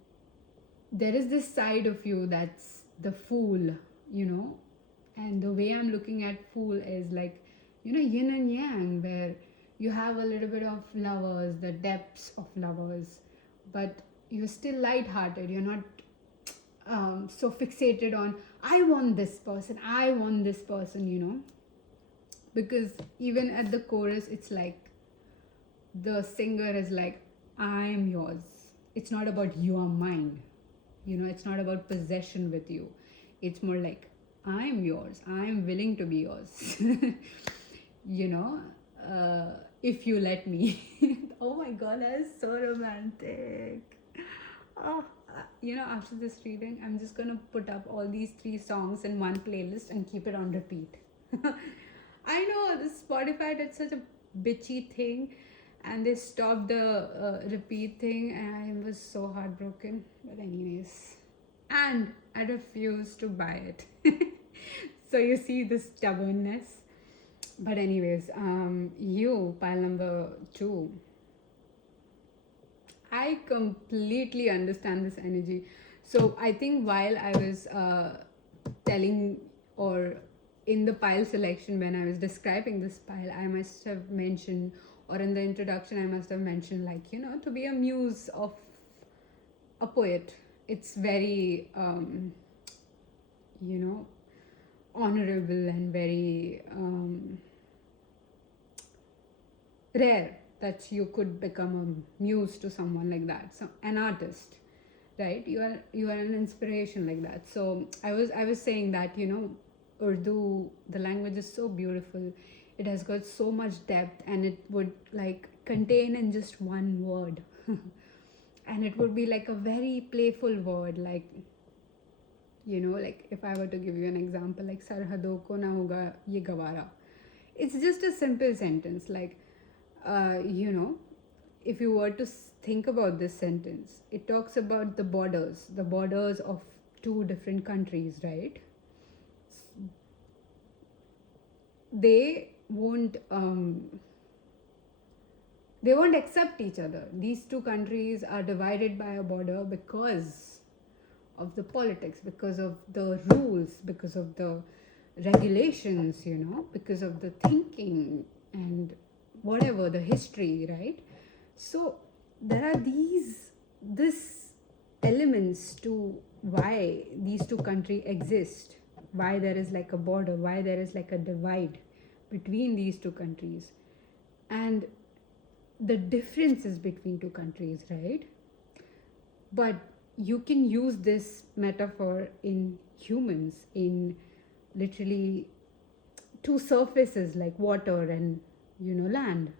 there is this side of you that's the fool, you know. And the way I'm looking at fool is like, you know, yin and yang, where you have a little bit of lovers, the depths of lovers, but you're still lighthearted. You're not so fixated on, I want this person, you know. Because even at the chorus, it's like the singer is like, I'm yours. It's not about you are mine. You know, it's not about possession with you. It's more like, I'm yours. I'm willing to be yours. You know, if you let me. Oh my god, that is so romantic. Oh, you know, after this reading, I'm just gonna put up all these 3 songs in one playlist and keep it on repeat. I know the Spotify did such a bitchy thing, and they stopped the repeat thing, and I was so heartbroken. But anyways, and I refused to buy it. So you see the stubbornness. But anyways, you, pile number 2. I completely understand this energy. So I think while I was telling, or in the pile selection, when I was describing this pile, I must have mentioned, or in the introduction, I must have mentioned, like, you know, to be a muse of a poet, it's very, you know, honorable and very rare that you could become a muse to someone like that, so an artist, right? You are an inspiration like that. So I was saying that, Urdu, the language is so beautiful. It has got so much depth, and it would like contain in just one word. And it would be like a very playful word, like, like if I were to give you an example, like sarhadon ko na hoga ye gawara. It's just a simple sentence, like, you know, if you were to think about this sentence, it talks about the borders of two different countries, right? They won't they won't accept each other. These two countries are divided by a border because of the politics, because of the rules, because of the regulations, because of the thinking and whatever, the history, right? So there are this elements to why these two countries exist, why there is like a border, why there is like a divide between these two countries, and the differences between two countries, right? But you can use this metaphor in humans, in literally two surfaces like water and land.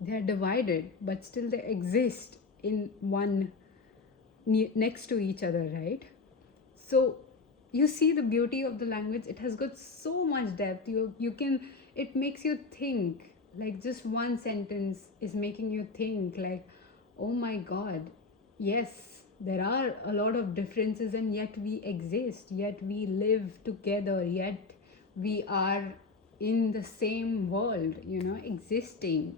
They are divided, but still they exist in one, next to each other, right? So you see the beauty of the language. It has got so much depth. You can, it makes you think, like just one sentence is making you think like, oh my god, yes, there are a lot of differences, and yet we exist, yet we live together, yet we are in the same world, existing.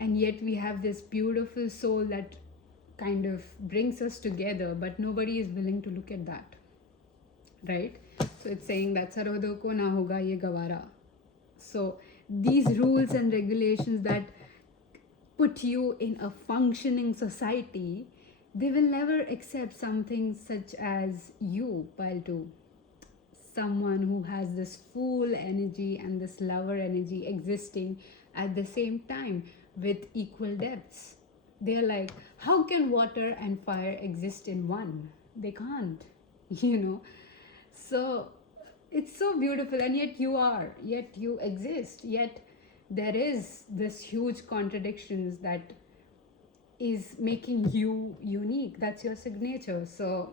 And yet we have this beautiful soul that kind of brings us together, but nobody is willing to look at that, right? So it's saying that sarhadon ko na hoga ye gawara. So these rules and regulations that put you in a functioning society, they will never accept something such as you, Paltu. Someone who has this full energy and this lover energy existing at the same time with equal depths. They're like, how can water and fire exist in one? They can't, So it's so beautiful, and yet you exist, yet there is this huge contradictions that is making you unique. That's your signature. So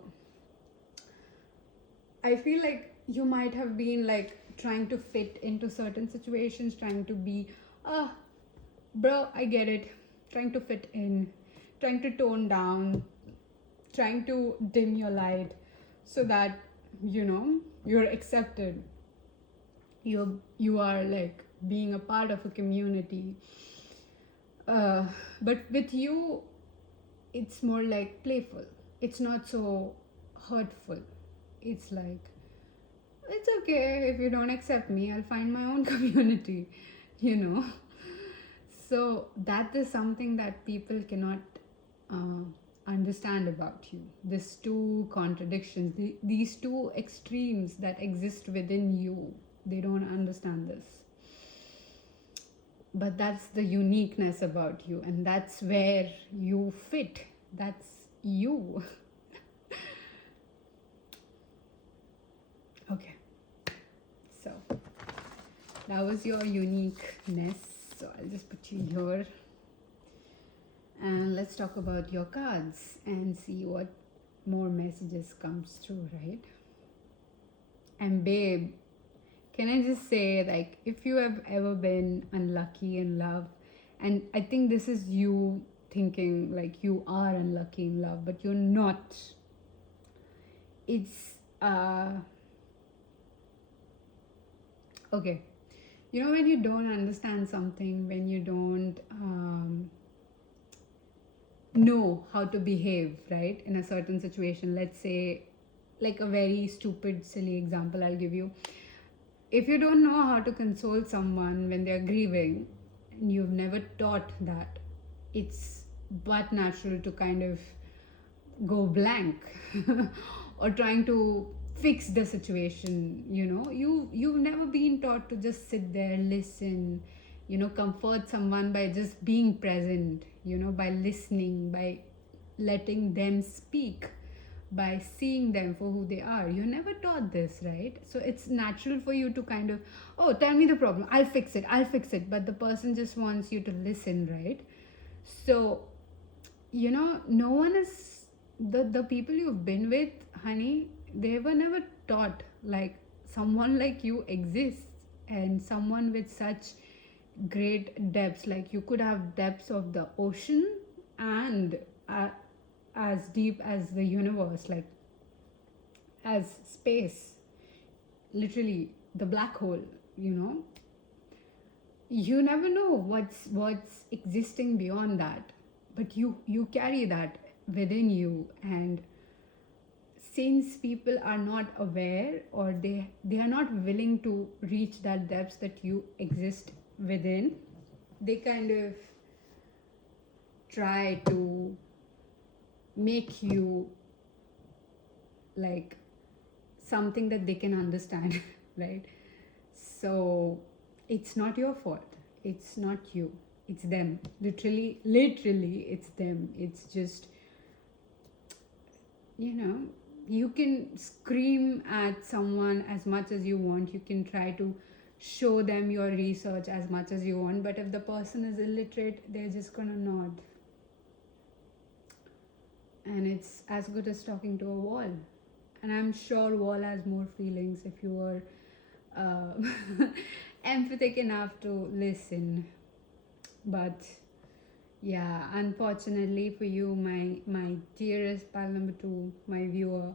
I feel like you might have been like trying to fit into certain situations, trying to be, bro, I get it, trying to fit in, trying to tone down, trying to dim your light so that you're accepted, you are like being a part of a community. But with you, it's more like playful. It's not so hurtful. It's like, it's okay if you don't accept me, I'll find my own community, So that is something that people cannot understand about you. These two contradictions, these two extremes that exist within you, they don't understand this. But that's the uniqueness about you, and that's where you fit. That's you. Okay, so that was your uniqueness. So I'll just put you here, and let's talk about your cards and see what more messages comes through, right? And babe, can I just say, like, if you have ever been unlucky in love, and I think this is you thinking like you are unlucky in love, but you're not. It's okay. When you don't understand something, when you don't know how to behave, right, in a certain situation, let's say, like a very stupid, silly example I'll give you. If you don't know how to console someone when they're grieving, and you've never taught that, it's but natural to kind of go blank or trying to fix the situation. You've never been taught to just sit there, listen, comfort someone by just being present, by listening, by letting them speak, by seeing them for who they are. You're never taught this, right? So it's natural for you to kind of, oh, tell me the problem, I'll fix it, but the person just wants you to listen, right? So, no one is, the people you've been with, honey, they were never taught like someone like you exists, and someone with such great depths. Like, you could have depths of the ocean, and as deep as the universe, like as space, literally the black hole. You never know what's existing beyond that, but you carry that within you. And since people are not aware, or they are not willing to reach that depths that you exist within, they kind of try to make you like something that they can understand. Right? So it's not your fault, it's not you, it's them. Literally it's them. It's just, you can scream at someone as much as you want, you can try to show them your research as much as you want, but if the person is illiterate, they're just gonna nod. And it's as good as talking to a wall. And I'm sure wall has more feelings if you were empathic enough to listen. But yeah, unfortunately for you, my dearest pal number 2, my viewer,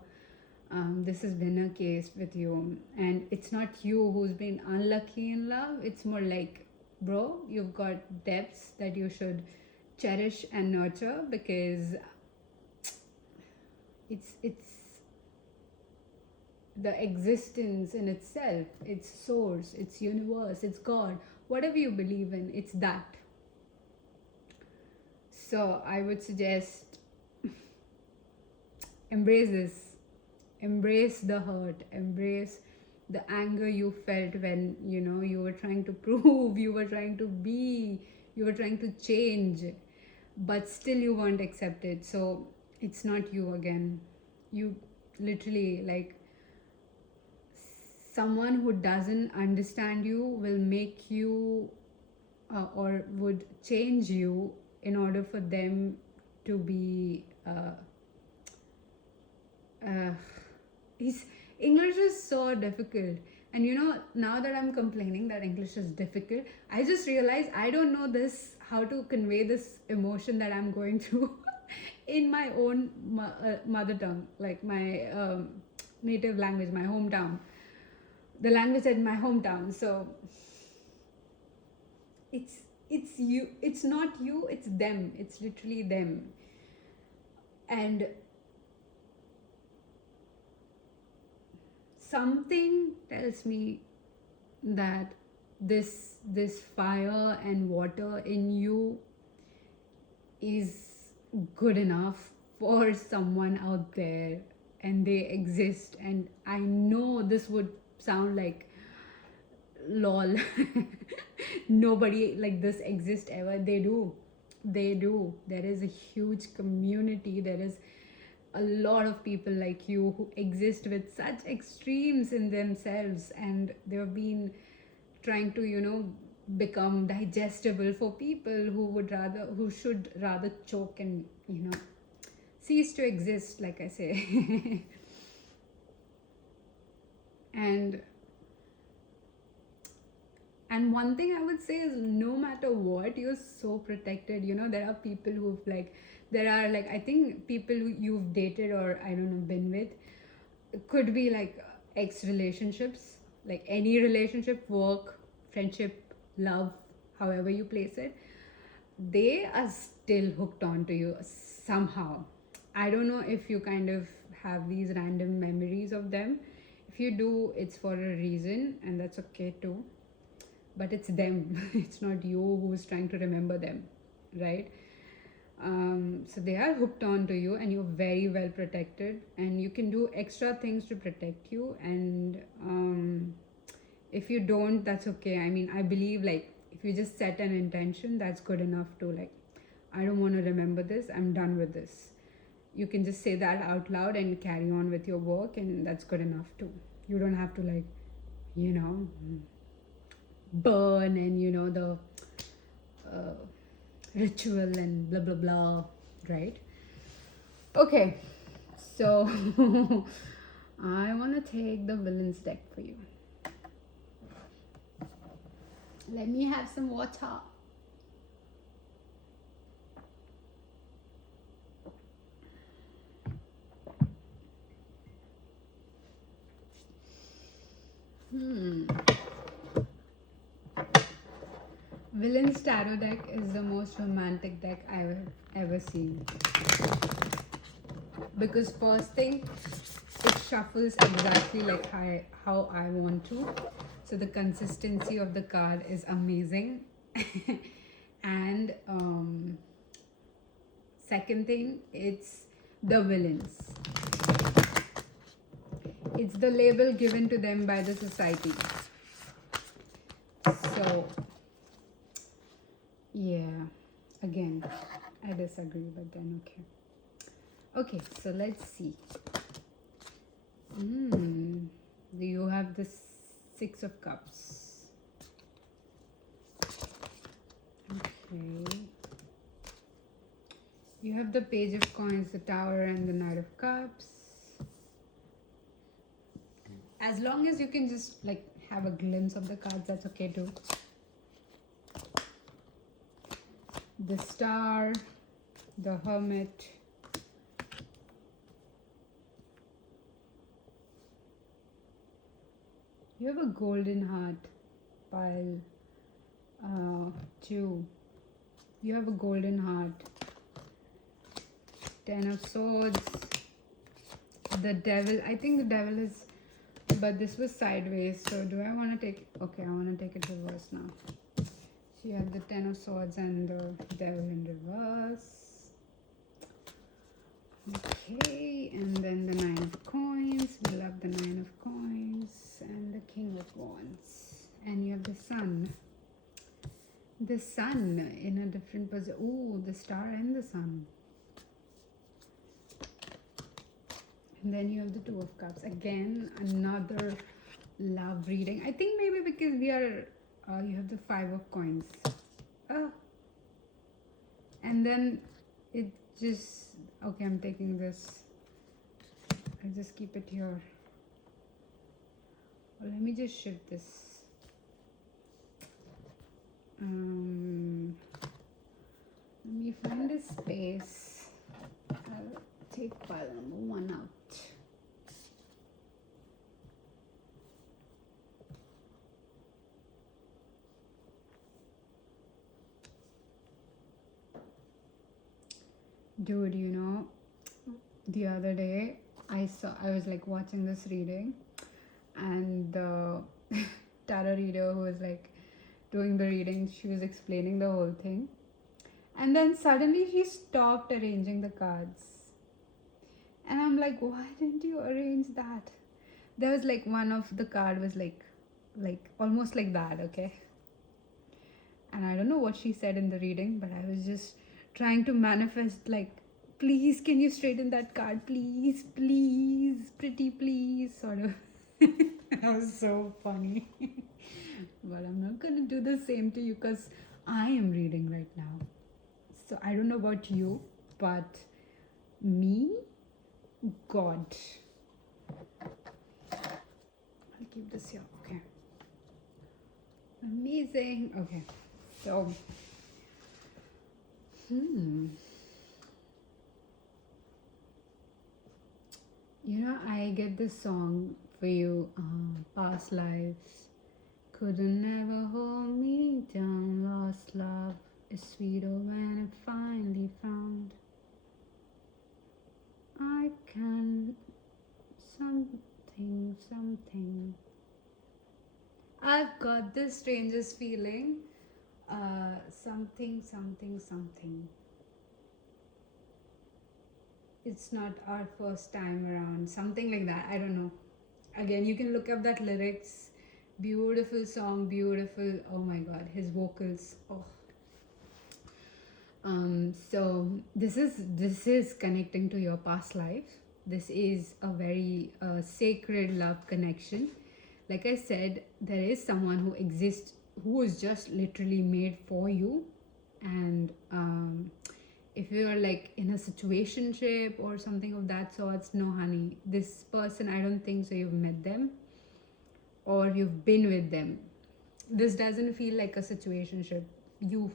this has been a case with you. And it's not you who's been unlucky in love, it's more like, bro, you've got depths that you should cherish and nurture, because it's the existence in itself, it's source, it's universe, it's God, whatever you believe in, it's that. So I would suggest, embrace this, embrace the hurt, embrace the anger you felt when you were trying to prove, you were trying to be, you were trying to change, but still you weren't accepted. So it's not you again. You literally, like, someone who doesn't understand you will make you or would change you in order for them to be English is so difficult. And now that I'm complaining that English is difficult, I just realized I don't know this, how to convey this emotion that I'm going through in my own mother tongue, like my native language, my hometown, the language in my hometown. So it's you, it's not you, it's them, it's literally them. And something tells me that this fire and water in you is good enough for someone out there, and they exist. And I know this would sound like lol, nobody like this exists ever. They do. There is a huge community, there is a lot of people like you who exist with such extremes in themselves, and they've been trying to become digestible for people who should rather choke and cease to exist, like I say. And one thing I would say is, no matter what, you're so protected. There are people I think people who you've dated or, I don't know, been with, could be like ex relationships, like any relationship, work, friendship, love, however you place it. They are still hooked on to you somehow. I don't know if you kind of have these random memories of them. If you do, it's for a reason, and that's okay too. But it's them. It's not you who's trying to remember them, right? So they are hooked on to you, and you're very well protected, and you can do extra things to protect you. And if you don't, that's okay. I mean, I believe, like, if if you just set an intention, that's good enough to like, I don't want to remember this, I'm done with this. You can just say that out loud and carry on with your work, and that's good enough too. You don't have to like, you know, burn and you know the uh, ritual and blah blah blah, right? Okay, so I want to take the villains deck for you. Let me have some water. Villains tarot deck is the most romantic deck I've ever seen. Because first thing, it shuffles exactly like how I want to. So the consistency of the card is amazing. And second thing, it's the villains. It's the label given to them by the society. So, yeah, again, I disagree, but then okay. Okay, so let's see. You have the Six of Cups. Okay. You have the Page of Coins, the Tower, and the Knight of Cups. As long as you can just like have a glimpse of the cards, that's okay too. The Star, the Hermit, you have a Golden Heart pile 2. You have a Golden Heart, Ten of Swords, the Devil. I think the Devil is, but this was sideways, so do I want to take, okay, I want to take it reverse now. So you have the Ten of Swords and the Devil in reverse. Okay, and then the Nine of Coins. We love the Nine of Coins. And the King of Wands. And you have the Sun. The Sun in a different position. Ooh, the Star and the Sun. And then you have the Two of Cups. Again, another love reading. I think maybe because we are, you have the Five of Coins. And then it just, okay, I'm taking this. I'll just keep it here. Well, let me just shift this. Let me find a space. I'll take pile number 1 out. Dude, you know, the other day I was like watching this reading, and the tarot reader who was like doing the reading, she was explaining the whole thing, and then suddenly she stopped arranging the cards, and I'm like, why didn't you arrange that? There was like one of the card was like almost like that, okay, and I don't know what she said in the reading, but I was just trying to manifest like, please, can you straighten that card, please, please, pretty please, sort of. That was so funny. But I'm not gonna do the same to you because I am reading right now. So I don't know about you, but me, God. I'll keep this here, okay. Amazing. Okay, so you know, I get this song for you, Past Lives. Couldn't ever hold me down, lost love is sweeter when it finally found. I can something. I've got this strangest feeling, something. It's not our first time around, something like that. I don't know. Again, you can look up that lyrics, Beautiful song, beautiful. Oh my god, his vocals. Oh. So this is connecting to your past life. This is a very sacred love connection. Like I said, there is someone who exists who is just literally made for you, and if you are like in a situationship or something of that sorts, no honey, this person, I don't think so you've met them or you've been with them. This doesn't feel like a situationship. You,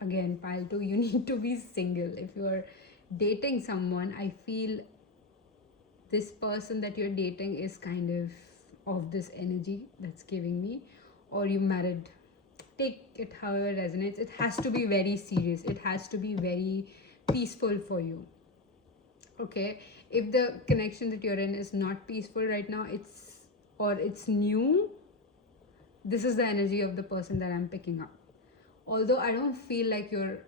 again, pile 2, you need to be single. If you're dating someone, I feel this person that you're dating is kind of this energy that's giving me. Or you married, take it however it resonates. It has to be very serious, it has to be very peaceful for you. Okay, if the connection that you're in is not peaceful right now, it's new, this is the energy of the person that I'm picking up. Although I don't feel like you're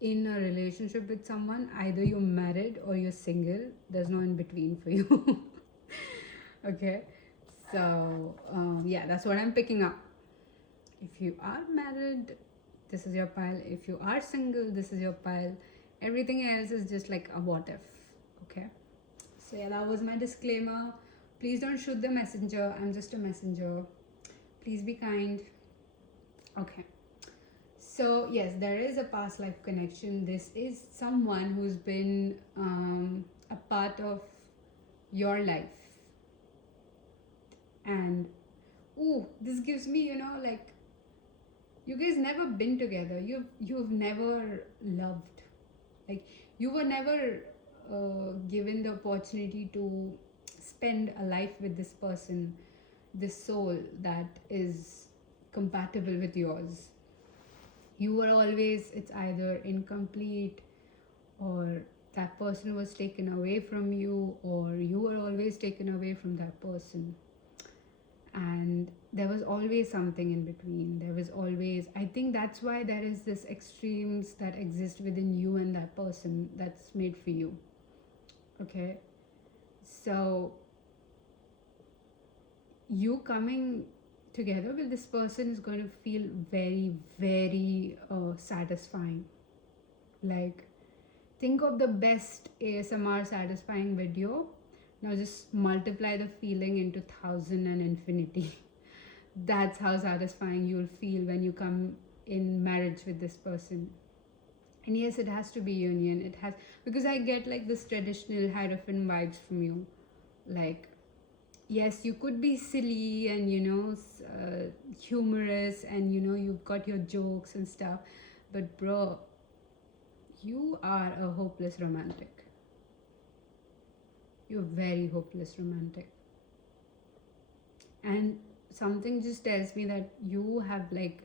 in a relationship with someone, either you're married or you're single, there's no in between for you. Okay, so yeah, that's what I'm picking up. If you are married, this is your pile. If you are single, this is your pile. Everything else is just like a what if. Okay, so yeah, that was my disclaimer. Please don't shoot the messenger, I'm just a messenger. Please be kind. Okay, so yes, there is a past life connection. This is someone who's been a part of your life. And ooh, this gives me, like, you guys never been together, you've never loved, like you were never given the opportunity to spend a life with this person, this soul that is compatible with yours. You were always, it's either incomplete, or that person was taken away from you, or you were always taken away from that person. And there was always something in between. There was always, I think that's why there is this extremes that exist within you and that person that's made for you. Okay, so you coming together with this person is going to feel very, very satisfying. Like, think of the best ASMR satisfying video. Now just multiply the feeling into 1,000 and infinity. That's how satisfying you'll feel when you come in marriage with this person. And yes, it has to be union. It has, because I get like this traditional Hierophant vibes from you. Like, yes, you could be silly and humorous, and you've got your jokes and stuff, but bro, you are a hopeless romantic. You're very hopeless romantic. And something just tells me that you have like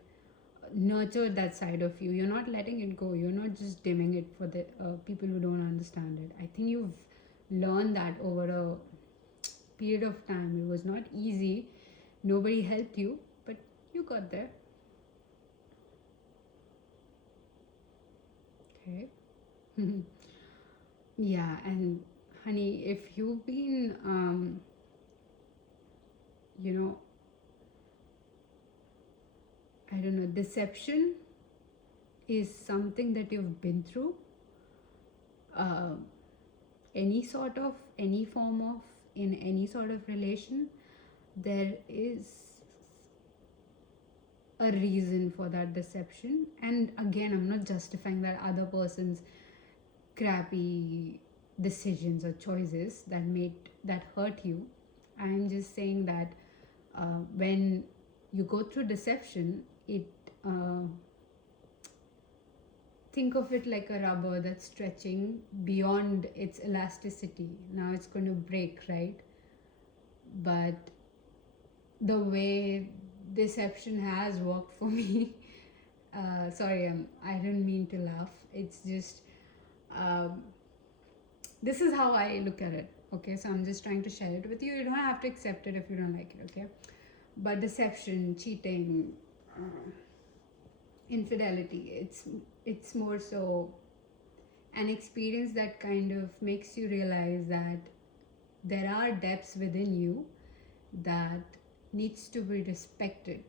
nurtured that side of you. You're not letting it go. You're not just dimming it for the people who don't understand it. I think you've learned that over a period of time. It was not easy. Nobody helped you, but you got there. Okay. Yeah, and honey, if you've been I don't know, deception is something that you've been through, uh, any form of, in any sort of relation, there is a reason for that deception. And again, I'm not justifying that other person's crappy decisions or choices that hurt you. I'm just saying that when you go through deception, it think of it like a rubber that's stretching beyond its elasticity. Now it's going to break, right? But the way deception has worked for me, sorry, I didn't mean to laugh. It's just this is how I look at it. Okay, so I'm just trying to share it with you. You don't have to accept it if you don't like it. Okay, but deception, cheating, infidelity, it's more so an experience that kind of makes you realize that there are depths within you that needs to be respected.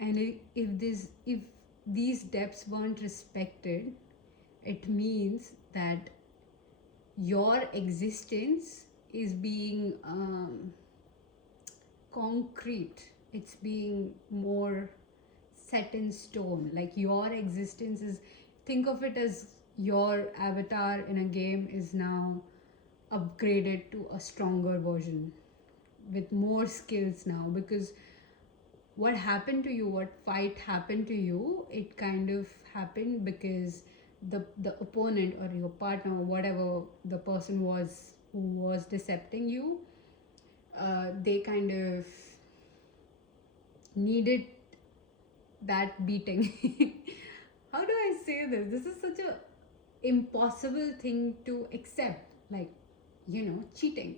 And if these depths weren't respected, it means that your existence is being concrete, it's being more set in stone. Like your existence is, think of it as your avatar in a game is now upgraded to a stronger version with more skills now, because what happened to you, what fight happened to you, it kind of happened because the opponent or your partner or whatever the person was who was decepting you, they kind of needed that beating. How do I say this? This is such a impossible thing to accept, like, cheating.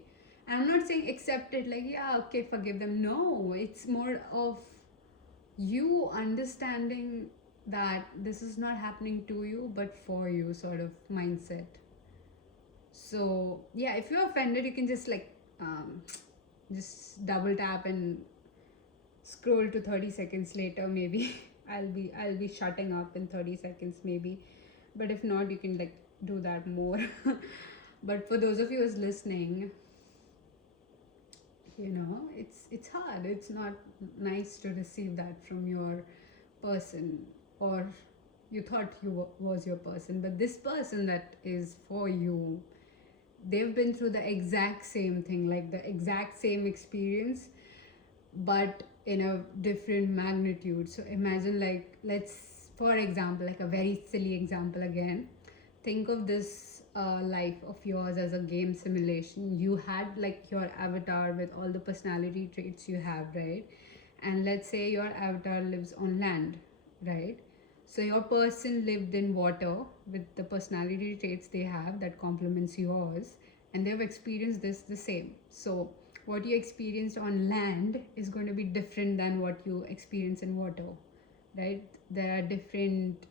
And I'm not saying accept it like, yeah, okay, forgive them. No, it's more of you understanding that this is not happening to you but for you, sort of mindset. So yeah, if you're offended, you can just like just double tap and scroll to 30 seconds later maybe. I'll be shutting up in 30 seconds maybe, but if not, you can like do that more. But for those of you who's listening, it's hard, it's not nice to receive that from your person, or you thought was your person, but this person that is for you, they've been through the exact same thing, like the exact same experience, but in a different magnitude. So imagine, like, let's, for example, like a very silly example again, think of this life of yours as a game simulation. You had like your avatar with all the personality traits you have, right? And let's say your avatar lives on land, right? So your person lived in water with the personality traits they have that complements yours, and they've experienced this the same. So what you experienced on land is going to be different than what you experience in water, right? There are different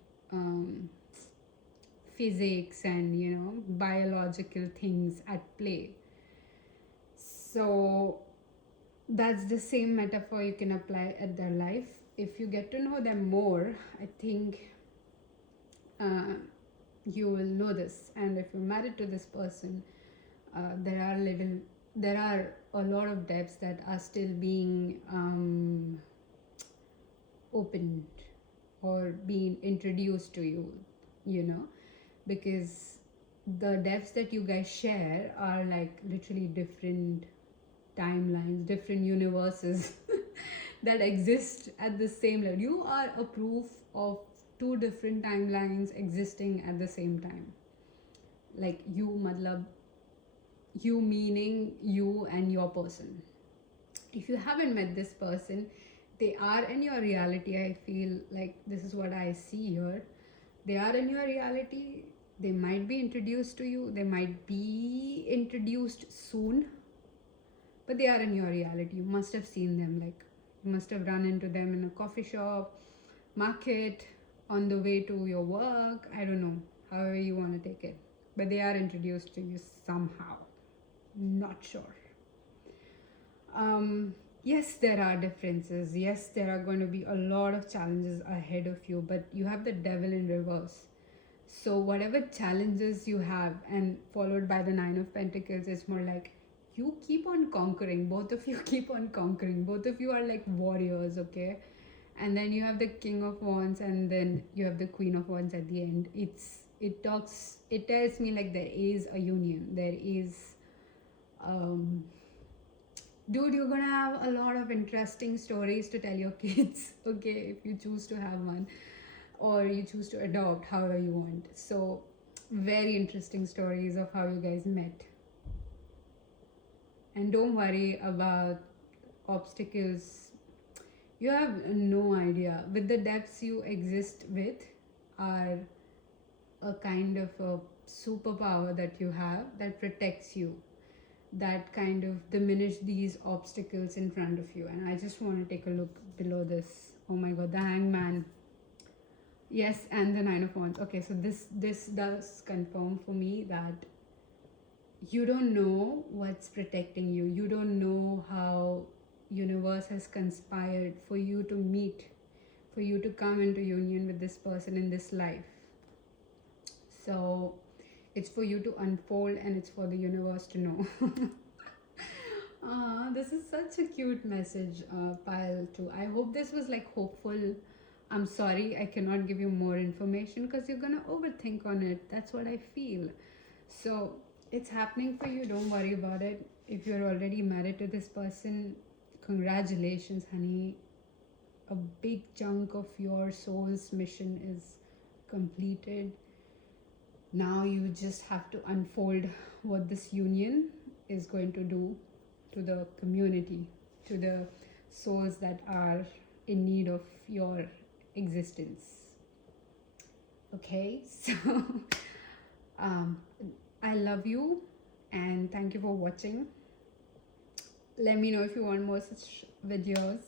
physics and biological things at play. So that's the same metaphor you can apply at their life. If you get to know them more, I think you will know this. And if you're married to this person, there are a lot of depths that are still being opened or being introduced to you, because the depths that you guys share are like literally different timelines, different universes that exist at the same level. You are a proof of two different timelines existing at the same time. Like you, matlab, you meaning you and your person. If you haven't met this person, they are in your reality. I feel like this is what I see here. They are in your reality. They might be introduced to you. They might be introduced soon. But they are in your reality. You must have seen them. Like, you must have run into them in a coffee shop, market, on the way to your work. I don't know, however you want to take it. But they are introduced to you somehow. Not sure. Yes, there are differences. Yes, there are going to be a lot of challenges ahead of you, but you have the devil in reverse. So whatever challenges you have, and followed by the 9 of Pentacles, is more like you keep on conquering. Both of you keep on conquering. Both of you are like warriors, okay? And then you have the King of Wands, and then you have the Queen of Wands at the end. It tells me like there is a union. There is dude, you're gonna have a lot of interesting stories to tell your kids, okay, if you choose to have one, or you choose to adopt, however you want. So very interesting stories of how you guys met. And don't worry about obstacles. You have no idea. With the depths you exist with are a kind of a superpower that you have that protects you, that kind of diminish these obstacles in front of you. And I just want to take a look below this. Oh my god, the Hangman. Yes, and the 9 of Wands. Okay, so this does confirm for me that you don't know what's protecting you. You don't know how universe has conspired for you to meet, for you to come into union with this person in this life. So it's for you to unfold, and it's for the universe to know. This is such a cute message, Pile, too. I hope this was like hopeful. I'm sorry I cannot give you more information because you're gonna overthink on it. That's what I feel. So it's happening for you. Don't worry about it. If you're already married to this person, congratulations, honey. A big chunk of your soul's mission is completed. Now you just have to unfold what this union is going to do to the community, to the souls that are in need of your existence. Okay, so um, I love you and thank you for watching. Let me know if you want more such videos.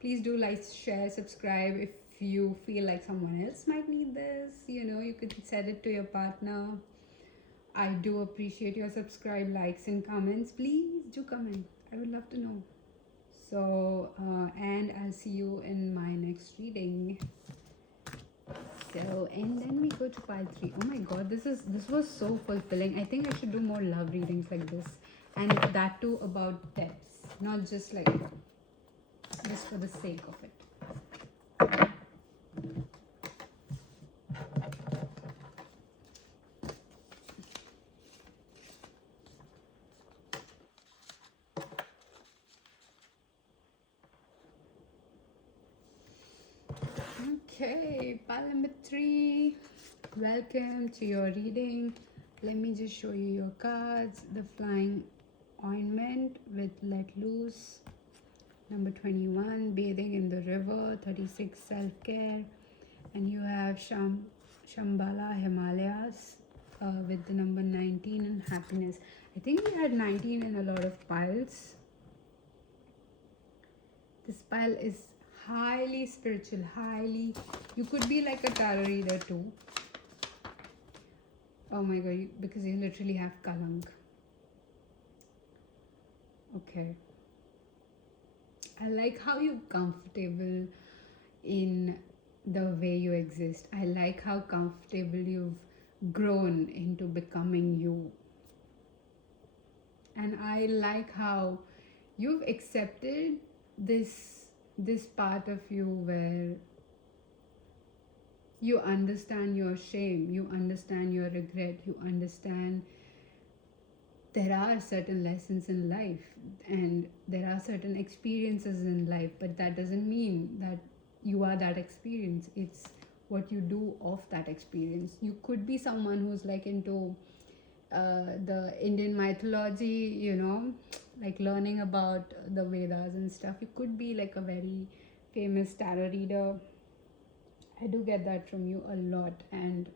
Please do like, share, subscribe. If you feel like someone else might need this, you could send it to your partner. I do appreciate your subscribe, likes, and comments. Please do comment. I would love to know. So, and I'll see you in my next reading. So, and then we go to pile 3. Oh my god, this was so fulfilling. I think I should do more love readings like this, and that too about depths, not just like just for the sake of it. Okay, pile number 3. Welcome to your reading. Let me just show you your cards. The Flying Ointment with Let Loose. Number 21, Bathing in the River. 36, Self-Care. And you have Shambhala Himalayas with the number 19 and Happiness. I think we had 19 in a lot of piles. This pile is highly spiritual, you could be like a tarot reader too. Oh my god, because you literally have Kalank. Okay, I like how you're comfortable in the way you exist. I like how comfortable you've grown into becoming you, and I like how you've accepted this part of you where you understand your shame, you understand your regret, you understand there are certain lessons in life and there are certain experiences in life, but that doesn't mean that you are that experience. It's what you do of that experience. You could be someone who's like into the Indian mythology, like learning about the Vedas and stuff. You could be like a very famous tarot reader. I do get that from you a lot, and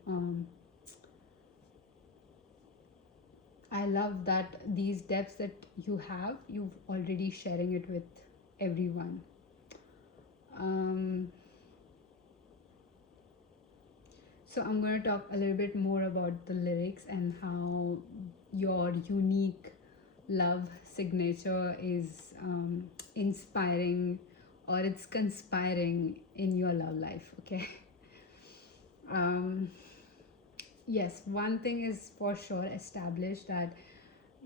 I love that these depths that you have, you've already sharing it with everyone. So I'm going to talk a little bit more about the lyrics and how your unique love signature is inspiring, or it's conspiring in your love life. Okay. Yes, one thing is for sure established, that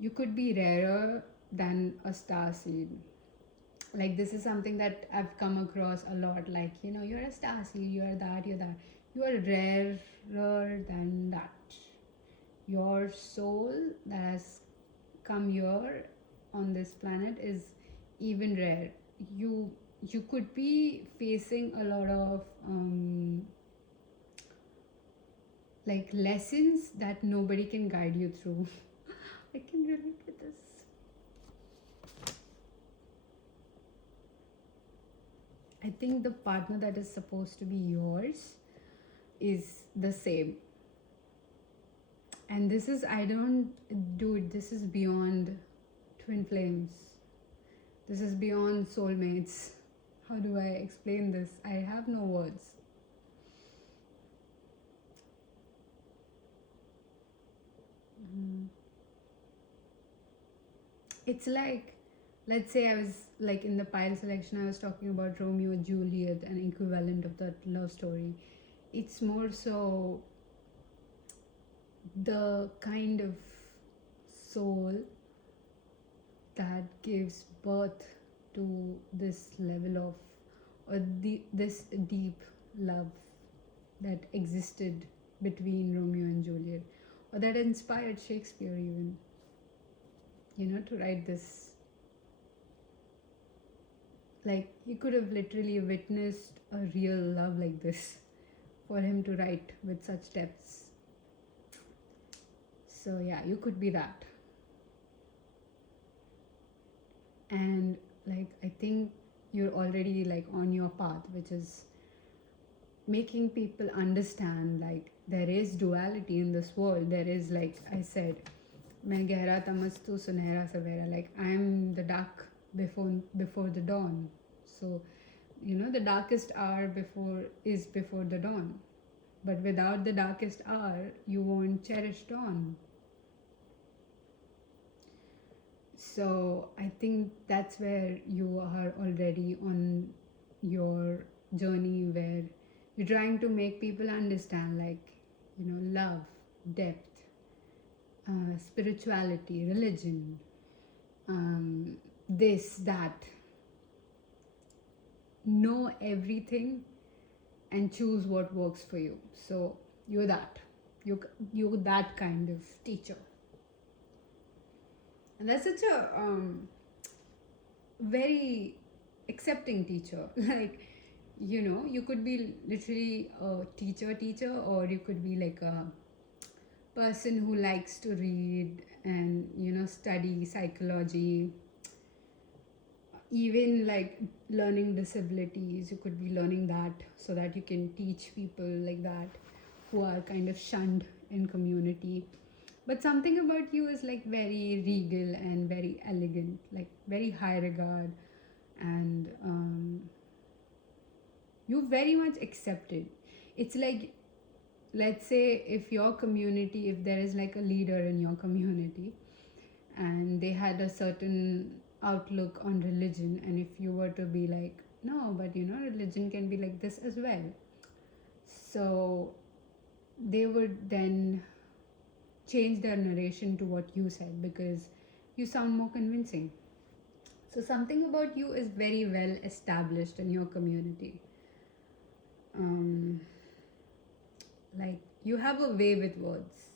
you could be rarer than a star seed. Like, this is something that I've come across a lot. Like, you're a star seed, you're that. You are rarer than that. Your soul that has come here on this planet is even rare. You could be facing a lot of like lessons that nobody can guide you through. I can relate with this. I think the partner that is supposed to be yours is the same. And this is, this is beyond twin flames. This is beyond soulmates. How do I explain this? I have no words. It's like, let's say I was like in the pile selection, I was talking about Romeo and Juliet, an equivalent of that love story. It's more so the kind of soul that gives birth to this level of, or this deep love that existed between Romeo and Juliet, or that inspired Shakespeare even, to write this. Like, he could have literally witnessed a real love like this for him to write with such depths. So yeah, you could be that. And like, I think you're already like on your path, which is making people understand like there is duality in this world. There is, like I said, मैं गहरा तमस तू सुनहरा सवेरा, like I am the dark before the dawn. So the darkest hour is before the dawn, but without the darkest hour you won't cherish dawn. So I think that's where you are already on your journey, where you're trying to make people understand, like, love, depth, spirituality, religion, this, that. Know everything and choose what works for you. So you're that. You're that kind of teacher. And that's such a very accepting teacher. Like, you could be literally a teacher, or you could be like a person who likes to read and, study psychology. Even like learning disabilities, you could be learning that so that you can teach people like that who are kind of shunned in community. But something about you is like very regal and very elegant, like very high regard, and you very much accepted. It's like, let's say if there is like a leader in your community and they had a certain outlook on religion, and if you were to be like, no, but religion can be like this as well, so they would then change their narration to what you said because you sound more convincing. So something about you is very well established in your community. Like, you have a way with words.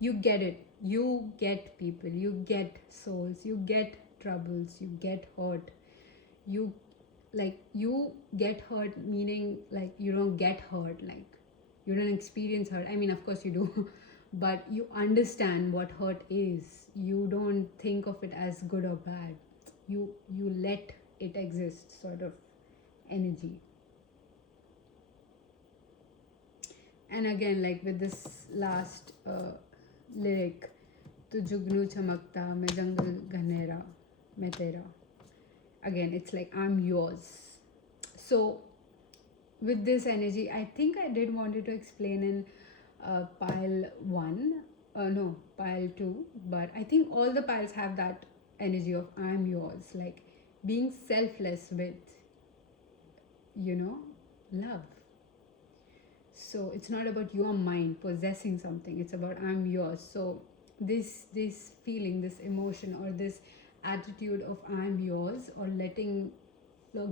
You get it. You get people. You get souls. You get troubles. You get hurt. You get hurt, meaning like you don't get hurt, like you don't experience hurt. I mean, of course you do, but you understand what hurt is. You don't think of it as good or bad. You let it exist, sort of energy. And again, like with this last lyric, tu jugnu chamakta main jungle ghanera main tera. Again, it's like I'm yours. So with this energy, I think I did wanted to explain in pile 2, but I think all the piles have that energy of I'm yours, like being selfless with love. So it's not about your mind possessing something, it's about I'm yours. So this feeling, this emotion, or this attitude of I'm yours, or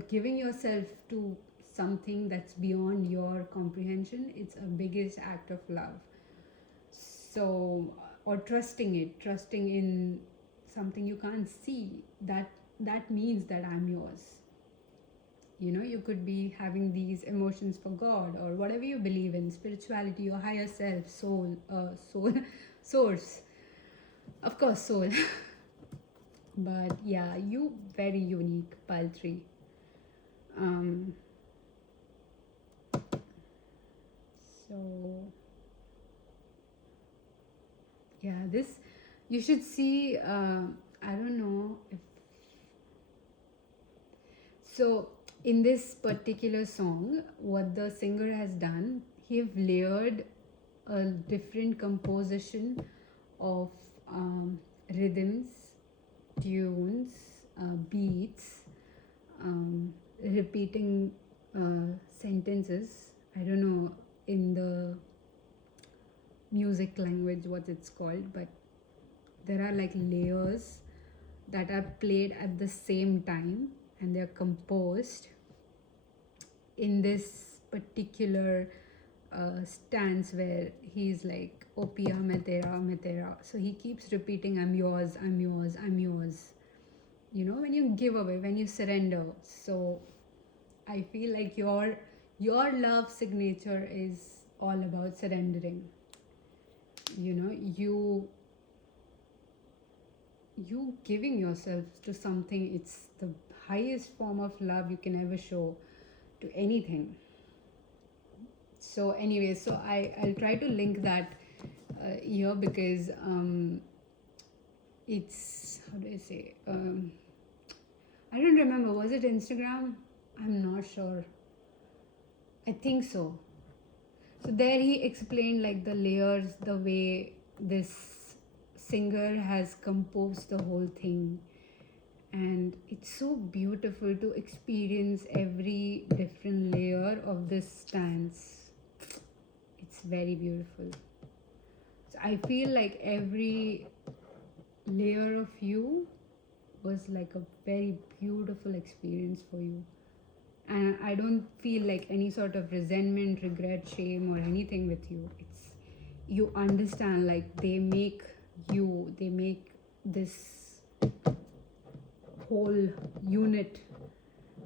giving yourself to something that's beyond your comprehension, it's a biggest act of love. So, or trusting in something you can't see, that means that I'm yours. You could be having these emotions for God or whatever you believe in, spirituality, your higher self, soul, source, of course, soul. But yeah, you very unique, pile 3. So yeah, this you should see. I don't know if so. In this particular song, what the singer has done, he have layered a different composition of rhythms, tunes, beats, repeating sentences. I don't know in the music language what it's called, but there are like layers that are played at the same time and they're composed in this particular stance where he's like, "O piya main tera," so he keeps repeating, "I'm yours, I'm yours, I'm yours," you know, when you give away, when you surrender. So I feel like your love signature is all about surrendering. You know, you giving yourself to something, it's the highest form of love you can ever show to anything. So anyway, so I'll try to link that here because it's, how do I say, I don't remember, was it Instagram? I'm not sure. I think so. So there he explained like the layers, the way this singer has composed the whole thing, and it's so beautiful to experience every different layer of this stance. It's very beautiful. So I feel like every layer of you was like a very beautiful experience for you, and I don't feel like any sort of resentment, regret, shame or anything with you. It's, you understand, like they make this whole unit,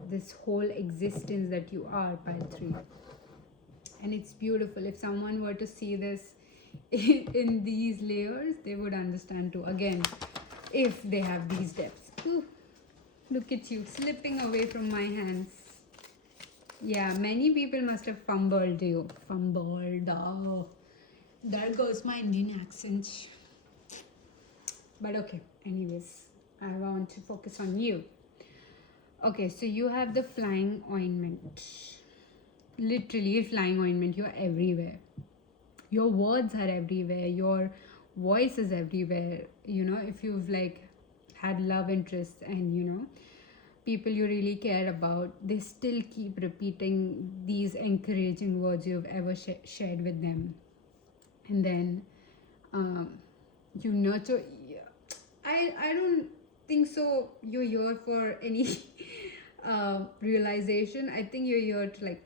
this whole existence that you are, pile 3. And it's beautiful. If someone were to see this in these layers, they would understand too, again, if they have these depths. Ooh, look at you slipping away from my hands. Yeah, many people must have fumbled you. Fumbled. Oh, there goes my Indian accent. But okay, anyways, I want to focus on you. Okay, so you have the flying ointment. Literally, flying ointment. You're everywhere. Your words are everywhere. Your voice is everywhere. You know, if you've like had love interests and, you know, people you really care about, they still keep repeating these encouraging words you've ever shared with them. And then you nurture. I don't think so you're here for any realization. I think you're here to like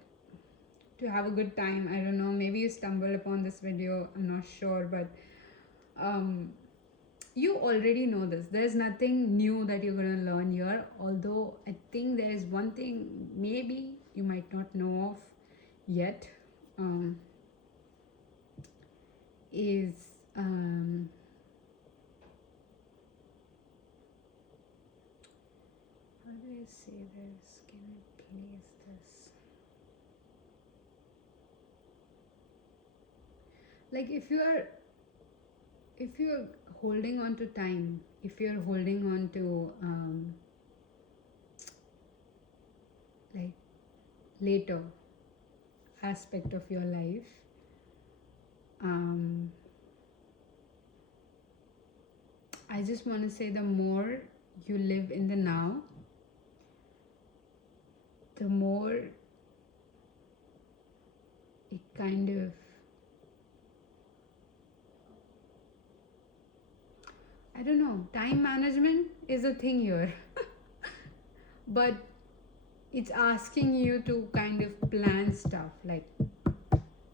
to have a good time. I don't know, maybe you stumbled upon this video, I'm not sure, but you already know this. There's nothing new that you're going to learn here, although I think there is one thing maybe you might not know of yet, is how do I say this? Can I place this? Like if you're holding on to time, if you're holding on to like later aspect of your life, I just want to say the more you live in the now, the more it kind of, I don't know, time management is a thing here. But it's asking you to kind of plan stuff, like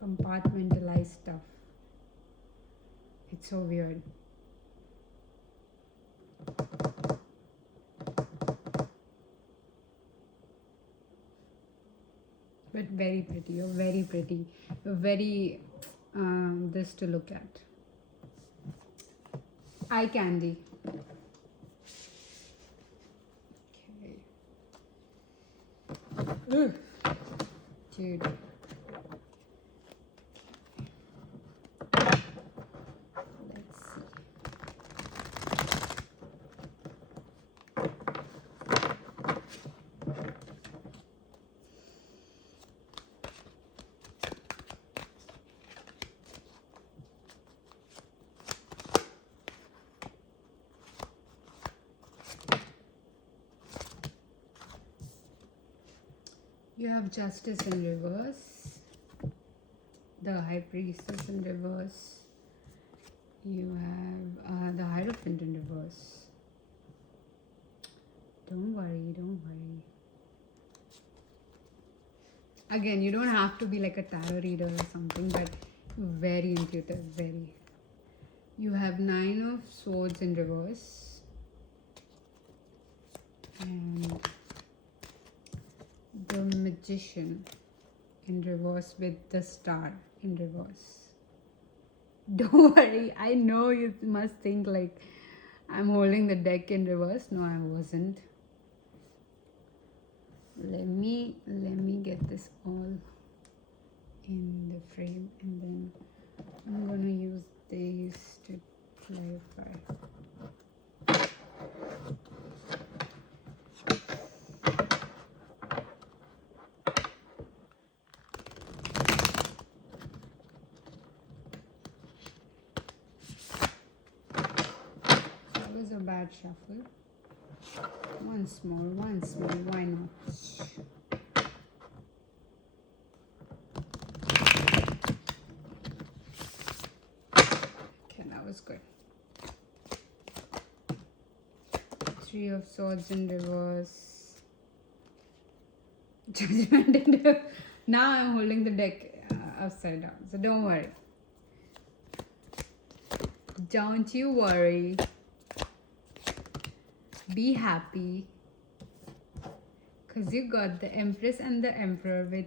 compartmentalize stuff. It's so weird. But very pretty. You're very pretty. You're very this to look at. Eye candy. Okay. Dude. Let's see. You have Justice in reverse, the High Priestess in reverse. You have the Hierophant in reverse. Don't worry, don't worry. Again, you don't have to be like a tarot reader or something, but very intuitive, very. You have Nine of Swords in reverse. And the Magician in reverse with the Star in reverse. Don't worry, I know you must think like I'm holding the deck in reverse. No, I wasn't. Let me get this all in the frame, and then I'm gonna use these to clarify. That was a bad shuffle. Once more, why not? Okay, that was good. Three of Swords in reverse. Judgment in reverse. Now I'm holding the deck upside down, so don't worry. Don't you worry. Be happy. Because you got the Empress and the Emperor with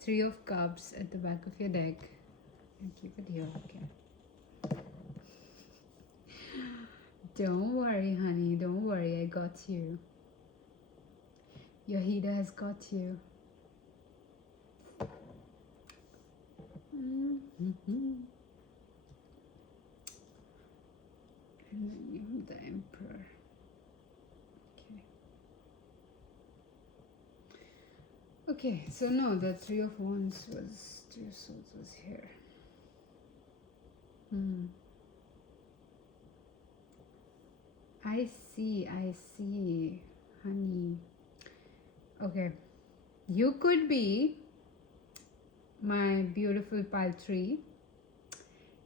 Three of Cups at the back of your deck. And keep it here, okay. Don't worry, honey. Don't worry. I got you. Your healer has got you. And then you have the Emperor. Okay, so no, the Three of Swords was here. I see, honey. Okay, you could be my beautiful pile 3.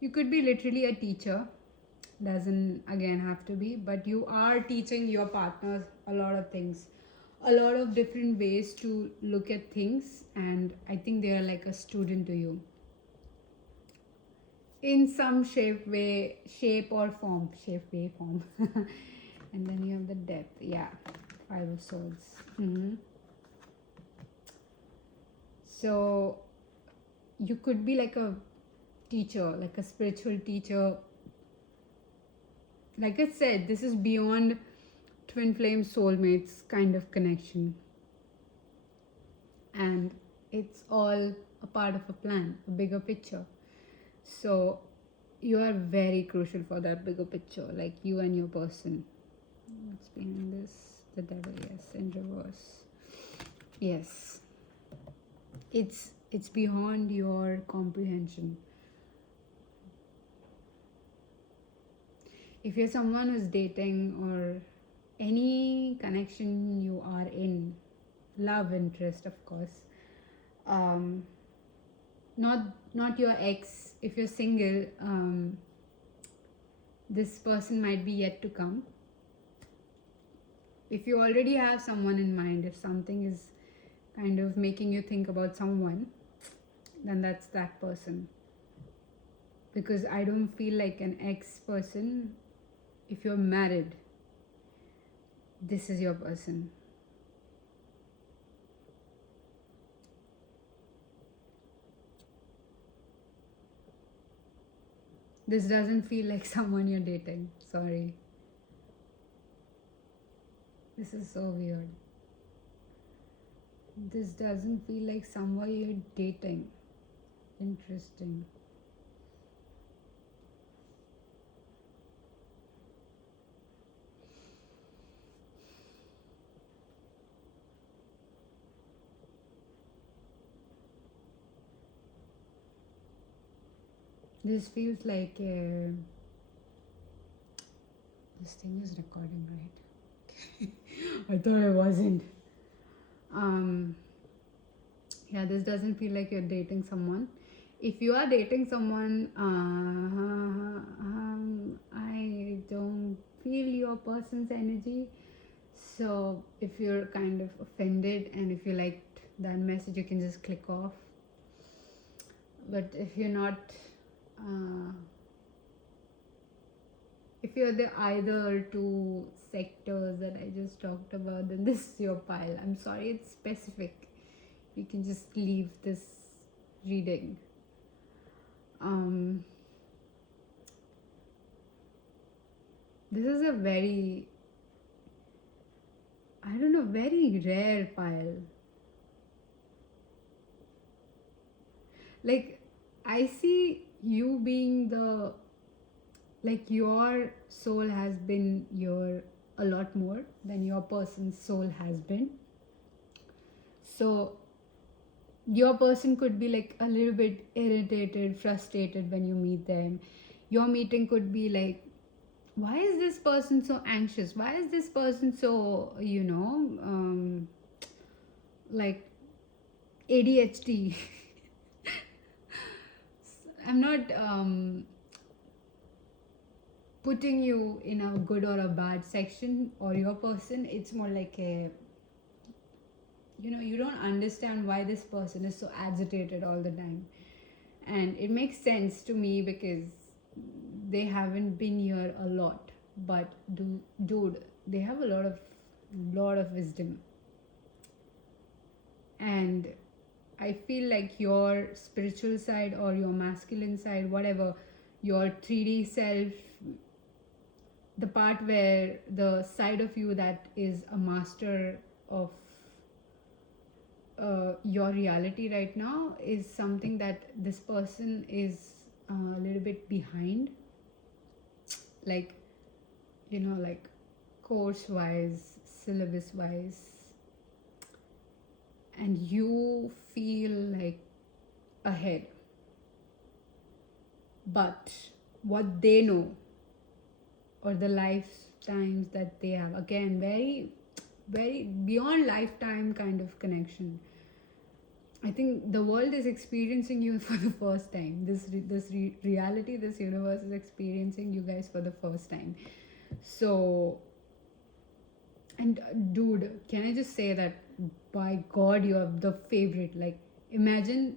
You could be literally a teacher. Doesn't again have to be, but you are teaching your partners a lot of things. A lot of different ways to look at things, and I think they are like a student to you in some shape or form. And then you have the depth. Yeah, Five of Swords. So you could be like a teacher, like a spiritual teacher. Like I said, this is beyond twin flame soulmates kind of connection, and it's all a part of a plan, a bigger picture. So you are very crucial for that bigger picture, like you and your person. What's behind this? The Devil. Yes, in reverse. Yes, it's beyond your comprehension. If you're someone who's dating or any connection you are in, love interest, of course, not your ex. If you're single, this person might be yet to come. If you already have someone in mind, if something is kind of making you think about someone, then that's that person. Because I don't feel like an ex person. If you're married, this is your person. This doesn't feel like someone you're dating. Sorry. This is so weird. This doesn't feel like someone you're dating. Interesting. This feels like this thing is recording, right? I thought it wasn't. Yeah, this doesn't feel like you're dating someone. If you are dating someone, I don't feel your person's energy. So if you're kind of offended and if you liked that message, you can just click off. But if you're not, uh, if you're the either two sectors that I just talked about, then this is your pile. I'm sorry, it's specific. You can just leave this reading. This is a very, I don't know, very rare pile. Like, I see you being the, like, your soul has been your a lot more than your person's soul has been. So your person could be like a little bit irritated, frustrated when you meet them. Your meeting could be like, why is this person so anxious? Why is this person so, like ADHD? I'm not putting you in a good or a bad section or your person. It's more like a, you don't understand why this person is so agitated all the time. And it makes sense to me because they haven't been here a lot. But dude, they have a lot of wisdom. And I feel like your spiritual side or your masculine side, whatever, your 3D self, the part where the side of you that is a master of your reality right now is something that this person is a little bit behind. Like, like course wise, syllabus wise. And you feel like ahead. But what they know or the lifetimes that they have, again, very, very beyond lifetime kind of connection. I think the world is experiencing you for the first time. This reality, this universe is experiencing you guys for the first time. So, and dude, can I just say that by God, you're the favorite. Like, imagine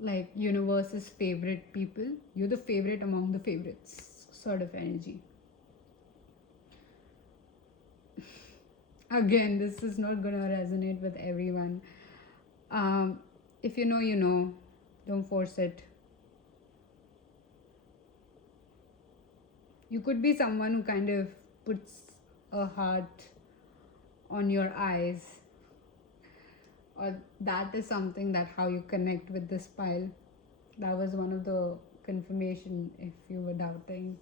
like universe's favorite people. You're the favorite among the favorites sort of energy. Again, this is not gonna resonate with everyone. If you know, don't force it. You could be someone who kind of puts a heart on your eyes, or that is something that how you connect with this pile. That was one of the confirmation if you were doubting.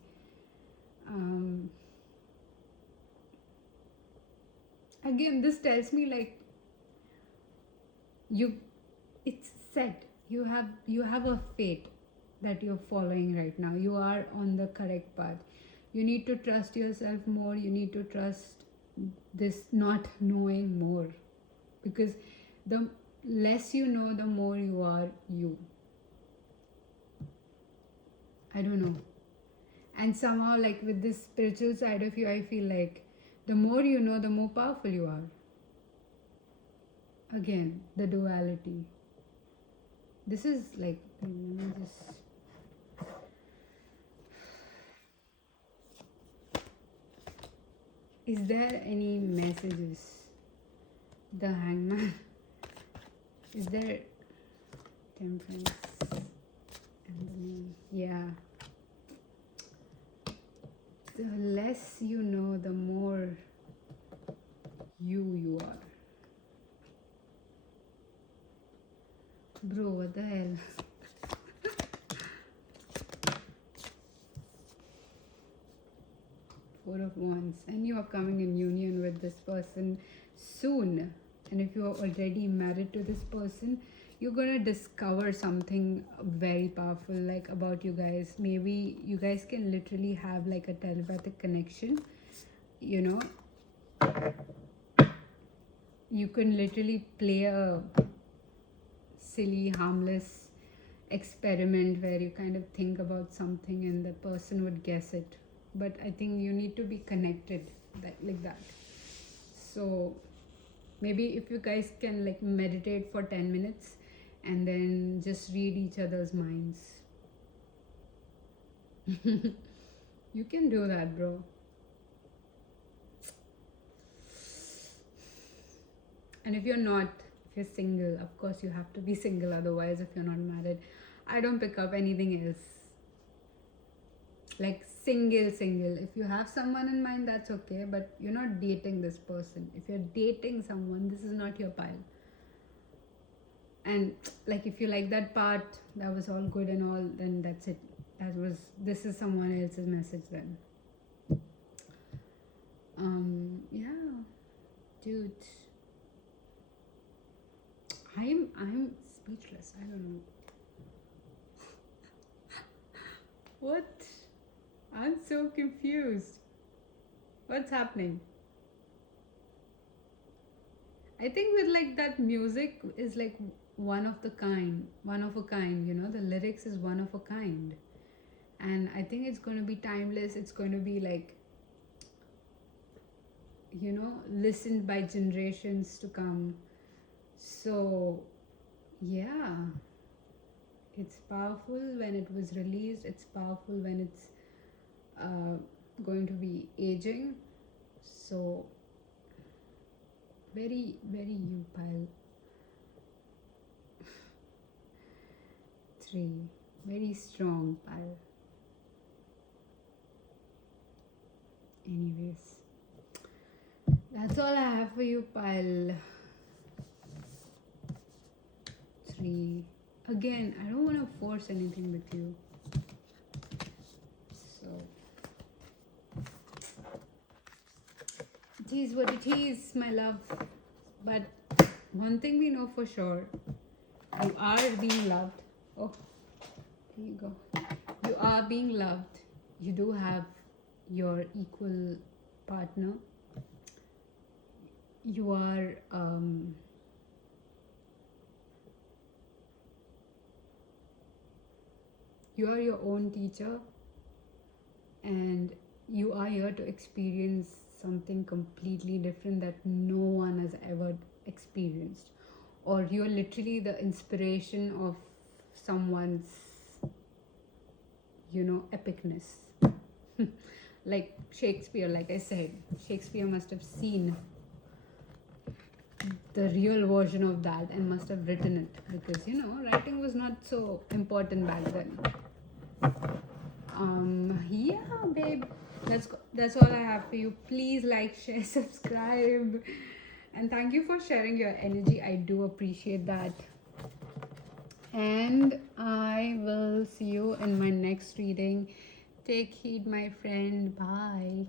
Again, this tells me like it's set. You have a fate that you're following right now. You are on the correct path. You need to trust yourself more. You need to trust this not knowing more, because the less you know, the more you are you. I don't know. And somehow, like with this spiritual side of you, I feel like the more you know, the more powerful you are. Again, the duality. This is like, let me just. Is there any messages? The hangman. Is there temperance and the moon? Yeah. The less you know, the more you are. Bro, what the hell? Four of Wands. And you are coming in union with this person soon. And if you are already married to this person, you're gonna discover something very powerful like about you guys. Maybe you guys can literally have like a telepathic connection. You can literally play a silly, harmless experiment where you kind of think about something and the person would guess it. But I think you need to be connected like that. So maybe if you guys can like meditate for 10 minutes and then just read each other's minds. You can do that, bro. And if you're not, if you're single, of course you have to be single, otherwise, if you're not married, I don't pick up anything else. Like single. If you have someone in mind, that's okay, but you're not dating this person. If you're dating someone, this is not your pile. And like if you like that part, that was all good and all, then that's it. This is someone else's message then. Yeah, dude. I'm speechless. I don't know. What? I'm so confused. What's happening? I think with like that music is like one of a kind, you know, the lyrics is one of a kind. And I think it's going to be timeless. It's going to be like, you know, listened by generations to come. So, yeah, it's powerful when it was released. It's powerful when it's going to be aging. So, very, very you, pile. 3. Very strong, pile. Anyways, that's all I have for you, pile. 3. Again, I don't want to force anything with you. So, it is what it is, my love. But one thing we know for sure, you are being loved. Oh, here you go. You are being loved. You do have your equal partner. You are your own teacher, and you are here to experience something completely different that no one has ever experienced, or you're literally the inspiration of someone's, you know, epicness. Like Shakespeare, like I said, Shakespeare must have seen the real version of that and must have written it, because you know, writing was not so important back then. Yeah, babe, that's all I have for you. Please like, share, subscribe, and thank you for sharing your energy. I do appreciate that. And I will see you in my next reading. Take heed, my friend. Bye.